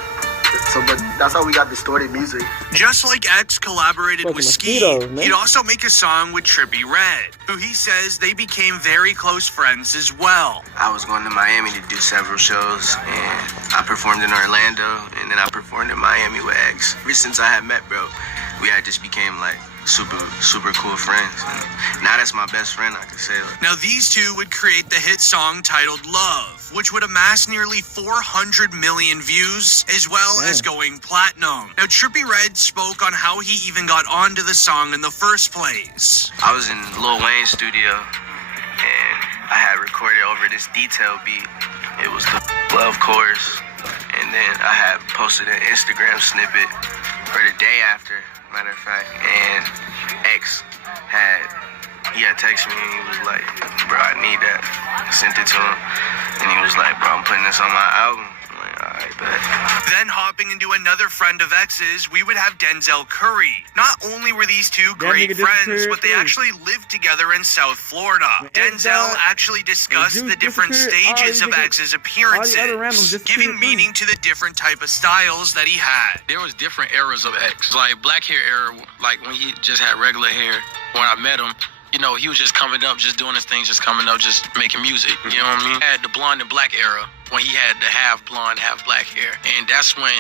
But that's how we got distorted music. Just like X collaborated with Ski, he'd also make a song with Trippie Redd, who he says they became very close friends as well. I was going to Miami to do several shows, and I performed in Orlando, and then I performed in Miami with X. Ever since I had met bro, we had just became super cool friends. And now that's my best friend, I can say. Now these two would create the hit song titled Love, which would amass nearly 400 million views, as well as going platinum. Now Trippie Redd spoke on how he even got onto the song in the first place. I was in Lil Wayne's studio, and I had recorded over this detail beat. It was the Love chorus, and then I had posted an Instagram snippet for the day after, matter of fact, and X had texted me, and he was like, bro, I need that. I sent it to him, and he was like, bro, I'm putting this on my album. I'm like, all right, bet. Then hopping into another friend of X's, we would have Denzel Curry. Not only were these two great friends, but they actually lived together in South Florida. Denzel actually discussed the different stages of X's appearances, giving meaning to the different type of styles that he had. There was different eras of X. Black hair era, when he just had regular hair. When I met him, he was just coming up, just doing his thing, just coming up, just making music. You know what I mean? He had the blonde and black era, when he had the half blonde, half black hair. And that's when,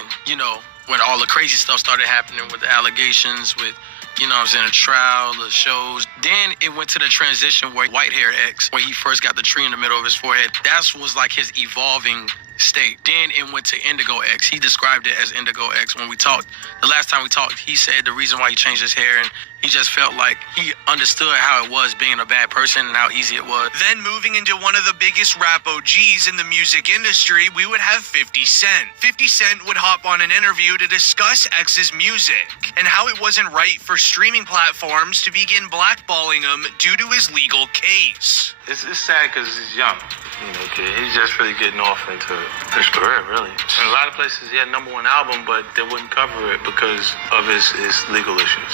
when all the crazy stuff started happening with the allegations, with, the trial, the shows. Then it went to the transition where white hair X, where he first got the tree in the middle of his forehead. That was his evolving state. Then it went to Indigo X. He described it as Indigo X. When we talked, the last time we talked, he said the reason why he changed his hair, and he just felt like he understood how it was being a bad person and how easy it was. Then moving into one of the biggest rap OGs in the music industry, we would have 50 Cent. 50 Cent would hop on an interview to discuss X's music and how it wasn't right for streaming platforms to begin blackballing him due to his legal case. It's sad because he's young, kid. He's just really getting off into his career, really. In a lot of places, he had #1 album, but they wouldn't cover it because of his legal issues.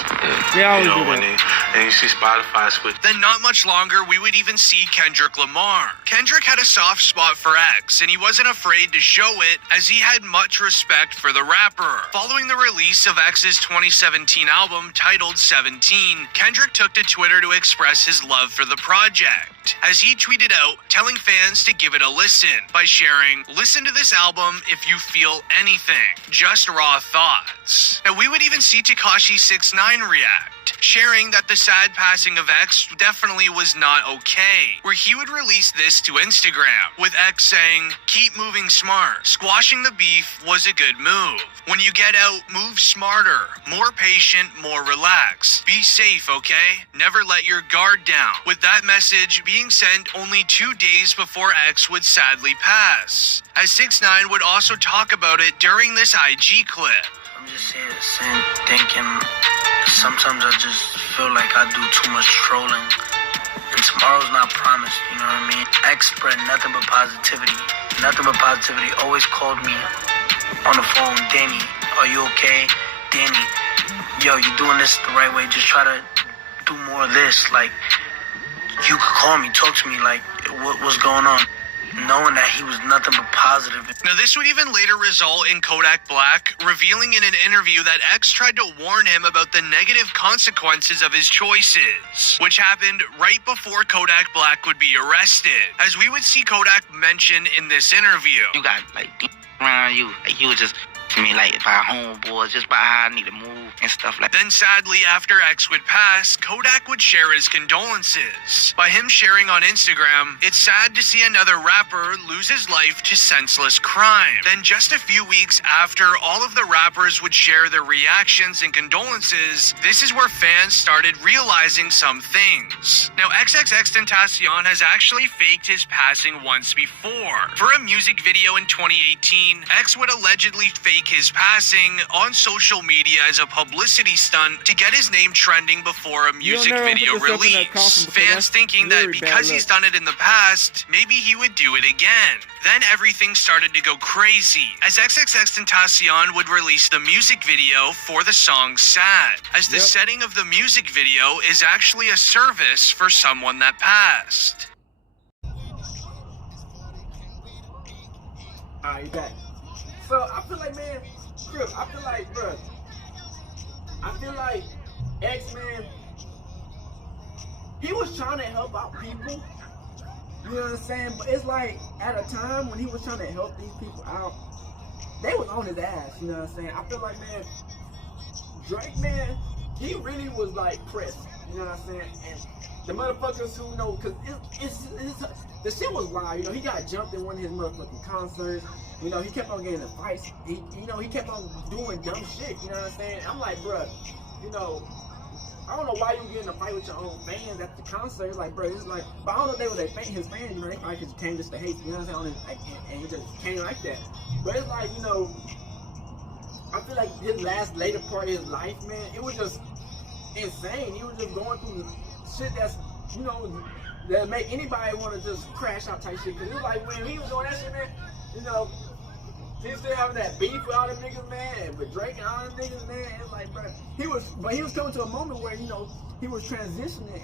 Yeah, you know, and you see Spotify switch. Then not much longer, we would even see Kendrick Lamar. Kendrick had a soft spot for X, and he wasn't afraid to show it, as he had much respect for the rapper. Following the release of X's 2017 album titled 17, Kendrick took to Twitter to express his love for the project, as he tweeted out telling fans to give it a listen by sharing, "Listen to this album if you feel anything, just raw thoughts." Now we would even see Tekashi 6ix9ine react, sharing that the sad passing of X definitely was not okay, where he would release this to Instagram, with X saying, "Keep moving smart. Squashing the beef was a good move. When you get out, move smarter, more patient, more relaxed. Be safe, okay? Never let your guard down." With that message being sent only 2 days before X would sadly pass, as 6ix9ine would also talk about it during this IG clip. I'm just saying, thinking, sometimes I just feel like I do too much trolling, and tomorrow's not promised, you know what I mean? X spread nothing but positivity, always called me on the phone, "Danny, are you okay? Danny, yo, you doing this the right way, just try to do more of this, like, you could call me, talk to me, like, what's going on?" Knowing that he was nothing but positive. Now this would even later result in Kodak Black revealing in an interview that X tried to warn him about the negative consequences of his choices, which happened right before Kodak Black would be arrested, as we would see Kodak mention in this interview. "You got, like, around you. Like, you was just, to me, like, by homeboys, just by how I need to move and stuff like that." Then sadly, after X would pass, Kodak would share his condolences by him sharing on Instagram, "It's sad to see another rapper lose his life to senseless crime." Then just a few weeks after all of the rappers would share their reactions and condolences, this is where fans started realizing some things. Now Xxtentacion has actually faked his passing once before. For a music video in 2018, X would allegedly fake his passing on social media as a publicity stunt to get his name trending before a music video release. Fans thinking that because he's done it in the past, maybe he would do it again. Then everything started to go crazy, as Xxtentacion would release the music video for the song Sad, as the setting of the music video is actually a service for someone that passed. Alright, back. So I feel like, man, Crip, I feel like, bro, X, man, he was trying to help out people, you know what I'm saying? But it's like, at a time when he was trying to help these people out, they was on his ass, you know what I'm saying? I feel like, man, Drake, man, he really was like pressed, you know what I'm saying? And the motherfuckers who know, cause the shit was wild, you know, he got jumped in one of his motherfucking concerts. You know, he kept on getting in fights. He kept on doing dumb shit. You know what I'm saying? I'm like, bruh, you know, I don't know why you get in a fight with your own fans at the concert. It's like, bro, it's like, but I don't know if they were his fans. You know, they probably just came just to hate. You know what I'm saying? And he just came like that. But it's like, you know, I feel like his later part of his life, man, it was just insane. He was just going through shit that's, you know, that make anybody want to just crash out type shit. Cause it was like when he was doing that shit, man, you know, he still having that beef with all them niggas, man, and with Drake and all them niggas, man. It's like, bro, he was coming to a moment where, you know, he was transitioning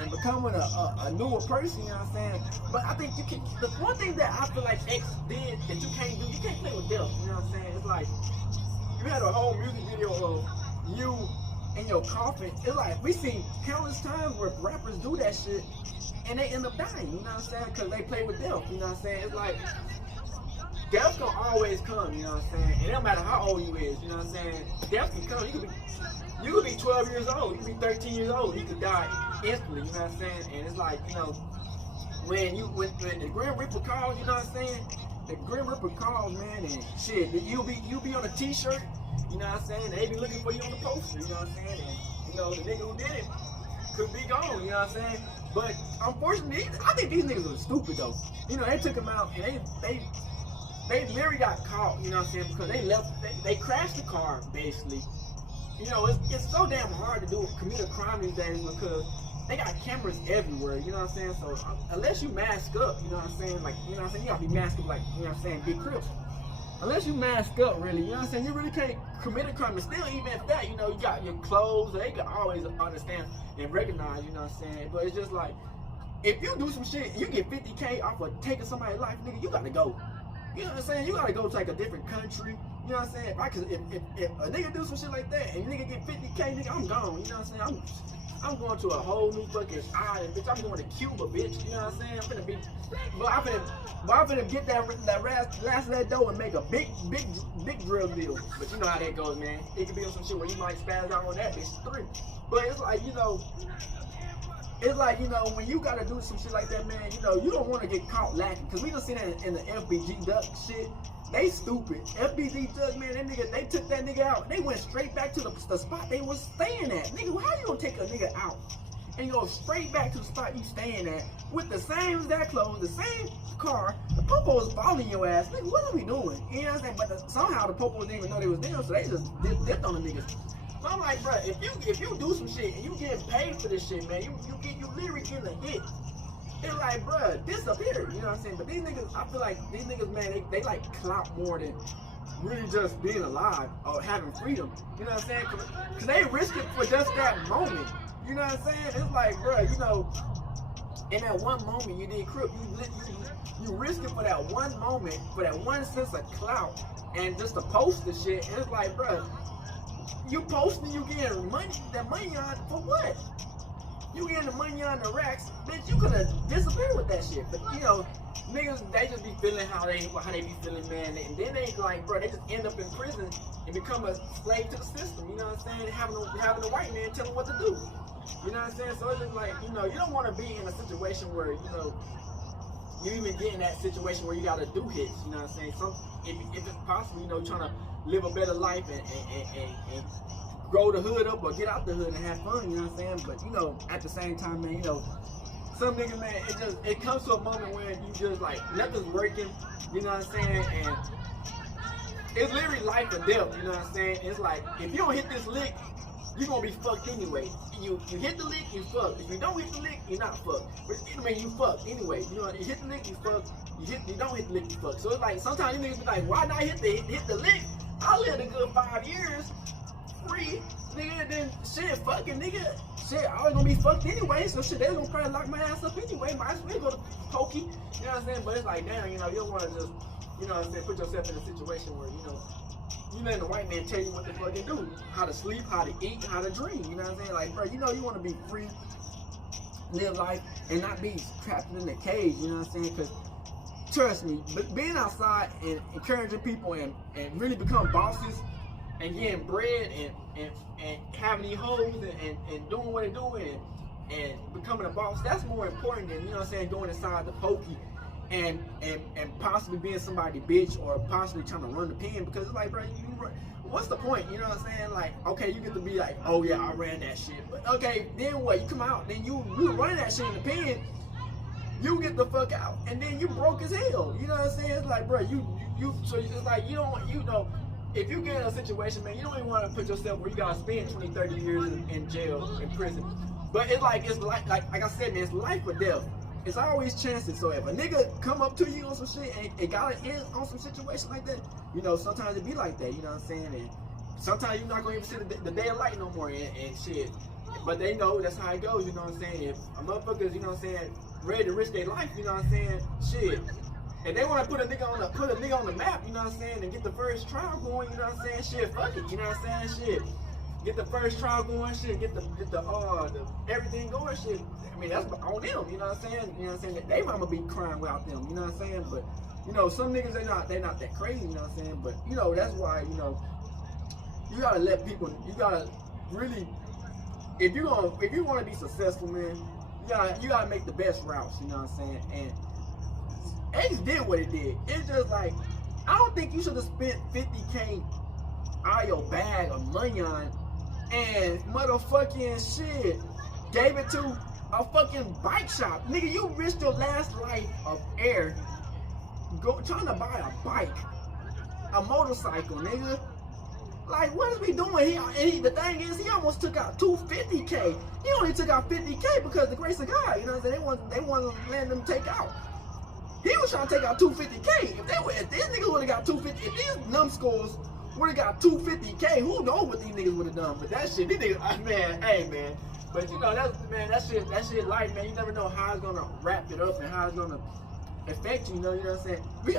and becoming a newer person, you know what I'm saying? But I think the one thing that I feel like X did that you can't do, you can't play with death, you know what I'm saying? It's like, you had a whole music video of you in your coffin. It's like, we seen countless times where rappers do that shit and they end up dying, you know what I'm saying? Because they play with death, you know what I'm saying? It's like, death gonna always come, you know what I'm saying? It don't matter how old you is, you know what I'm saying? Death can come. You could be 12 years old, you could be 13 years old, you could die instantly, you know what I'm saying? And it's like, you know, when the Grim Reaper calls, you know what I'm saying? The Grim Reaper calls, man, and shit, you'll be on a t-shirt, you know what I'm saying? They be looking for you on the poster, you know what I'm saying? And, you know, the nigga who did it could be gone, you know what I'm saying? But unfortunately, I think these niggas are stupid though. You know, they took him out and they literally got caught, you know what I'm saying, because they crashed the car, basically. You know, it's so damn hard to commit a crime these days because they got cameras everywhere, you know what I'm saying? So unless you mask up, you know what I'm saying? Like, you know what I'm saying? You gotta be masked up like, you know what I'm saying, big Crips. Unless you mask up, really, you know what I'm saying? You really can't commit a crime. And still, even if that, you know, you got your clothes, they can always understand and recognize, you know what I'm saying? But it's just like, if you do some shit, you get 50K off of taking somebody's life, nigga, you gotta go. You know what I'm saying? You gotta go to like a different country. You know what I'm saying? If a nigga do some shit like that and nigga get 50K, nigga, I'm gone. You know what I'm saying? I'm going to a whole new fucking island, bitch. I'm going to Cuba, bitch. You know what I'm saying? I'm finna be, but I'm finna get that last of that dough and make a big drill deal. But you know how that goes, man. It could be on some shit where you might spaz out on that bitch 3. But it's like, you know, when you gotta do some shit like that, man, you know, you don't want to get caught lacking. Cause we done seen that in the FBG Duck shit. They stupid. FBG Duck, man, that nigga, they took that nigga out. They went straight back to the spot they was staying at. Nigga, how you gonna take a nigga out and go straight back to the spot you staying at with the same exact clothes, the same car? The popos following your ass. Nigga, what are we doing? You know what I'm saying? But somehow the popos didn't even know they was there, so they just dipped on the niggas. So I'm like, bro, if you do some shit and you getting paid for this shit, man, you literally getting a hit. It's like, bro, disappear. You know what I'm saying? But these niggas, I feel like these niggas, man, they like clout more than really just being alive or having freedom. You know what I'm saying? Cause they risk it for just that moment. You know what I'm saying? It's like, bro, you know, in that one moment you did crip, you risk it for that one moment, for that one sense of clout, and just to post the shit. And it's like, bro, you posting, you getting that money on for what? You getting the money on the racks, bitch. You could have disappeared with that shit. But you know, niggas, they just be feeling how they be feeling, man. And then they like, bro, they just end up in prison and become a slave to the system. You know what I'm saying? Having a white man tell them what to do. You know what I'm saying? So it's just like, you know, you don't want to be in a situation where, you know, you even get in that situation where you gotta do hits. You know what I'm saying? If it's possible, you know, trying to live a better life and grow the hood up or get out the hood and have fun, you know what I'm saying? But you know, at the same time, man, you know, some niggas, man, it comes to a moment where you just like nothing's working, you know what I'm saying? And it's literally life or death, you know what I'm saying? It's like if you don't hit this lick, you're gonna be fucked anyway. You hit the lick, you fucked. If you don't hit the lick, you're not fucked. But I mean, you fucked anyway. You know, you hit the lick, you fucked. You don't hit the lick, you fucked. So it's like sometimes you niggas be like, why not hit the lick? I lived a good 5 years free, nigga. Then shit, fucking nigga. Shit, I was gonna be fucked anyway. So shit, they was gonna probably lock my ass up anyway. Might as well go to Pokey. You know what I'm saying? But it's like, damn, you know, you don't want to just, you know what I'm saying, put yourself in a situation where, you know, you letting the white man tell you what to fucking do, how to sleep, how to eat, how to dream. You know what I'm saying? Like, bro, you know, you want to be free, live life, and not be trapped in a cage. You know what I'm saying? Because trust me, but being outside and encouraging people and really become bosses and getting bread and having these hoes and doing what they're doing and becoming a boss, that's more important than, you know what I'm saying, going inside the Pokey and possibly being somebody bitch or possibly trying to run the pen. Because it's like, bro, what's the point? You know what I'm saying? Like, okay, you get to be like, oh yeah, I ran that shit, but okay, then what? You come out, then you running that shit in the pen, you get the fuck out, and then you broke as hell. You know what I'm saying? It's like, bro, so it's like, you don't, you know, if you get in a situation, man, you don't even want to put yourself where you gotta spend 20, 30 years in jail, in prison. But it's like I said, man, it's life or death. It's always chances. So if a nigga come up to you on some shit and got an end on some situation like that, you know, sometimes it be like that, you know what I'm saying? And sometimes you're not gonna even see the day of light no more and shit. But they know that's how it goes, you know what I'm saying? If a motherfuckers, you know what I'm saying, ready to risk their life, you know what I'm saying? Shit. If they want to put a nigga on the map, you know what I'm saying, and get the first trial going, you know what I'm saying? Shit, fuck it, you know what I'm saying? Shit. Get the first trial going, shit, get the everything going, shit. I mean, that's on them, you know what I'm saying? You know what I'm saying? They mama be crying without them, you know what I'm saying? But, you know, some niggas, they not that crazy, you know what I'm saying? But, you know, that's why, you know, you gotta let people, you gotta really, if you want to be successful, man, you gotta make the best routes, you know what I'm saying? And X did what it did. It's just like, I don't think you should have spent 50K out of your bag of money on and motherfucking shit gave it to a fucking bike shop. Nigga, you risked your last life of air trying to buy a bike, a motorcycle, nigga. Like, what is we doing? The thing is, he almost took out 250K. He only took out 50K because of the grace of God. You know what I'm saying? They wanted to let them take out. He was trying to take out 250K. If these niggas would have got 250, if these numbskulls would have got 250K, who knows what these niggas would have done? But that shit, these niggas, man, hey man. But you know, that shit life, man. You never know how it's gonna wrap it up and how it's gonna affect you. You know what I'm saying? We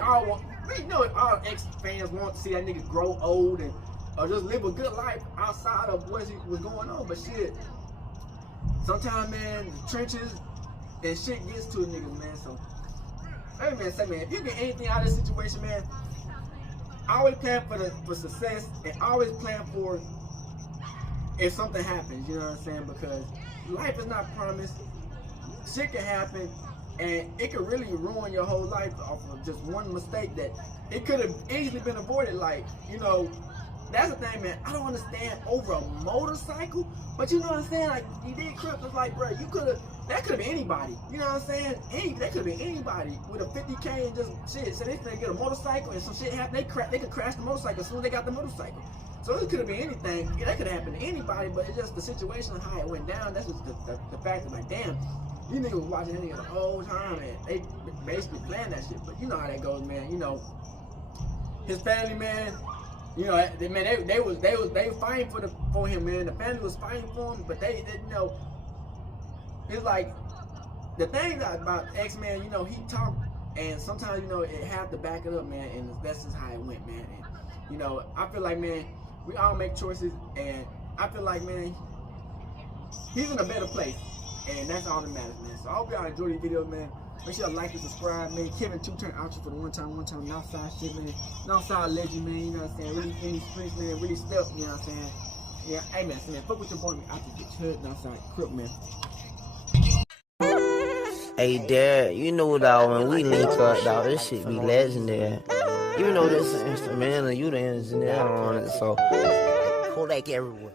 know all ex-fans want to see that nigga grow old and or just live a good life outside of what's going on. But shit, sometimes, man, the trenches and shit gets to a niggas, man. So, hey man, say man, if you get anything out of this situation, man, always plan for success and always plan for if something happens. You know what I'm saying? Because life is not promised. Shit can happen, and it could really ruin your whole life off of just one mistake that it could have easily been avoided. Like, you know, that's the thing, man. I don't understand over a motorcycle, but you know what I'm saying? Like, you did Crips, it's like, bro, that could have been anybody. You know what I'm saying? That could have been anybody with a 50K and just shit. So they get a motorcycle and some shit happen. They could crash the motorcycle as soon as they got the motorcycle. So it could have been anything. Yeah, that could have happened to anybody, but it's just the situation of how it went down. That's just the fact of like, damn, you niggas was watching that nigga the whole time, and they basically planned that shit. But you know how that goes, man. You know, his family, man. You know, they was fighting for him, man. The family was fighting for him, but they you know, it's like the thing about X, man. You know, he talked, and sometimes you know it have to back it up, man. And that's just how it went, man. And you know, I feel like, man, we all make choices, and I feel like, man, he's in a better place, and that's all that matters, man. So I hope y'all enjoy these videos, man. Make sure y'all like and subscribe, man. Kevin 2 turn outro for the one time Northside shit, man. Northside legend, man. You know what I'm saying? Really in these streets, man. Really step, you know what I'm saying? Yeah, hey, man. So, man, fuck with your boy, man. I just get Lled, Northside Crip, man. Hey, Dad, you know, dog, when we link up, dog, this shit be legendary. Even though this is instrumental, you the engineer on it, so Kodak everywhere.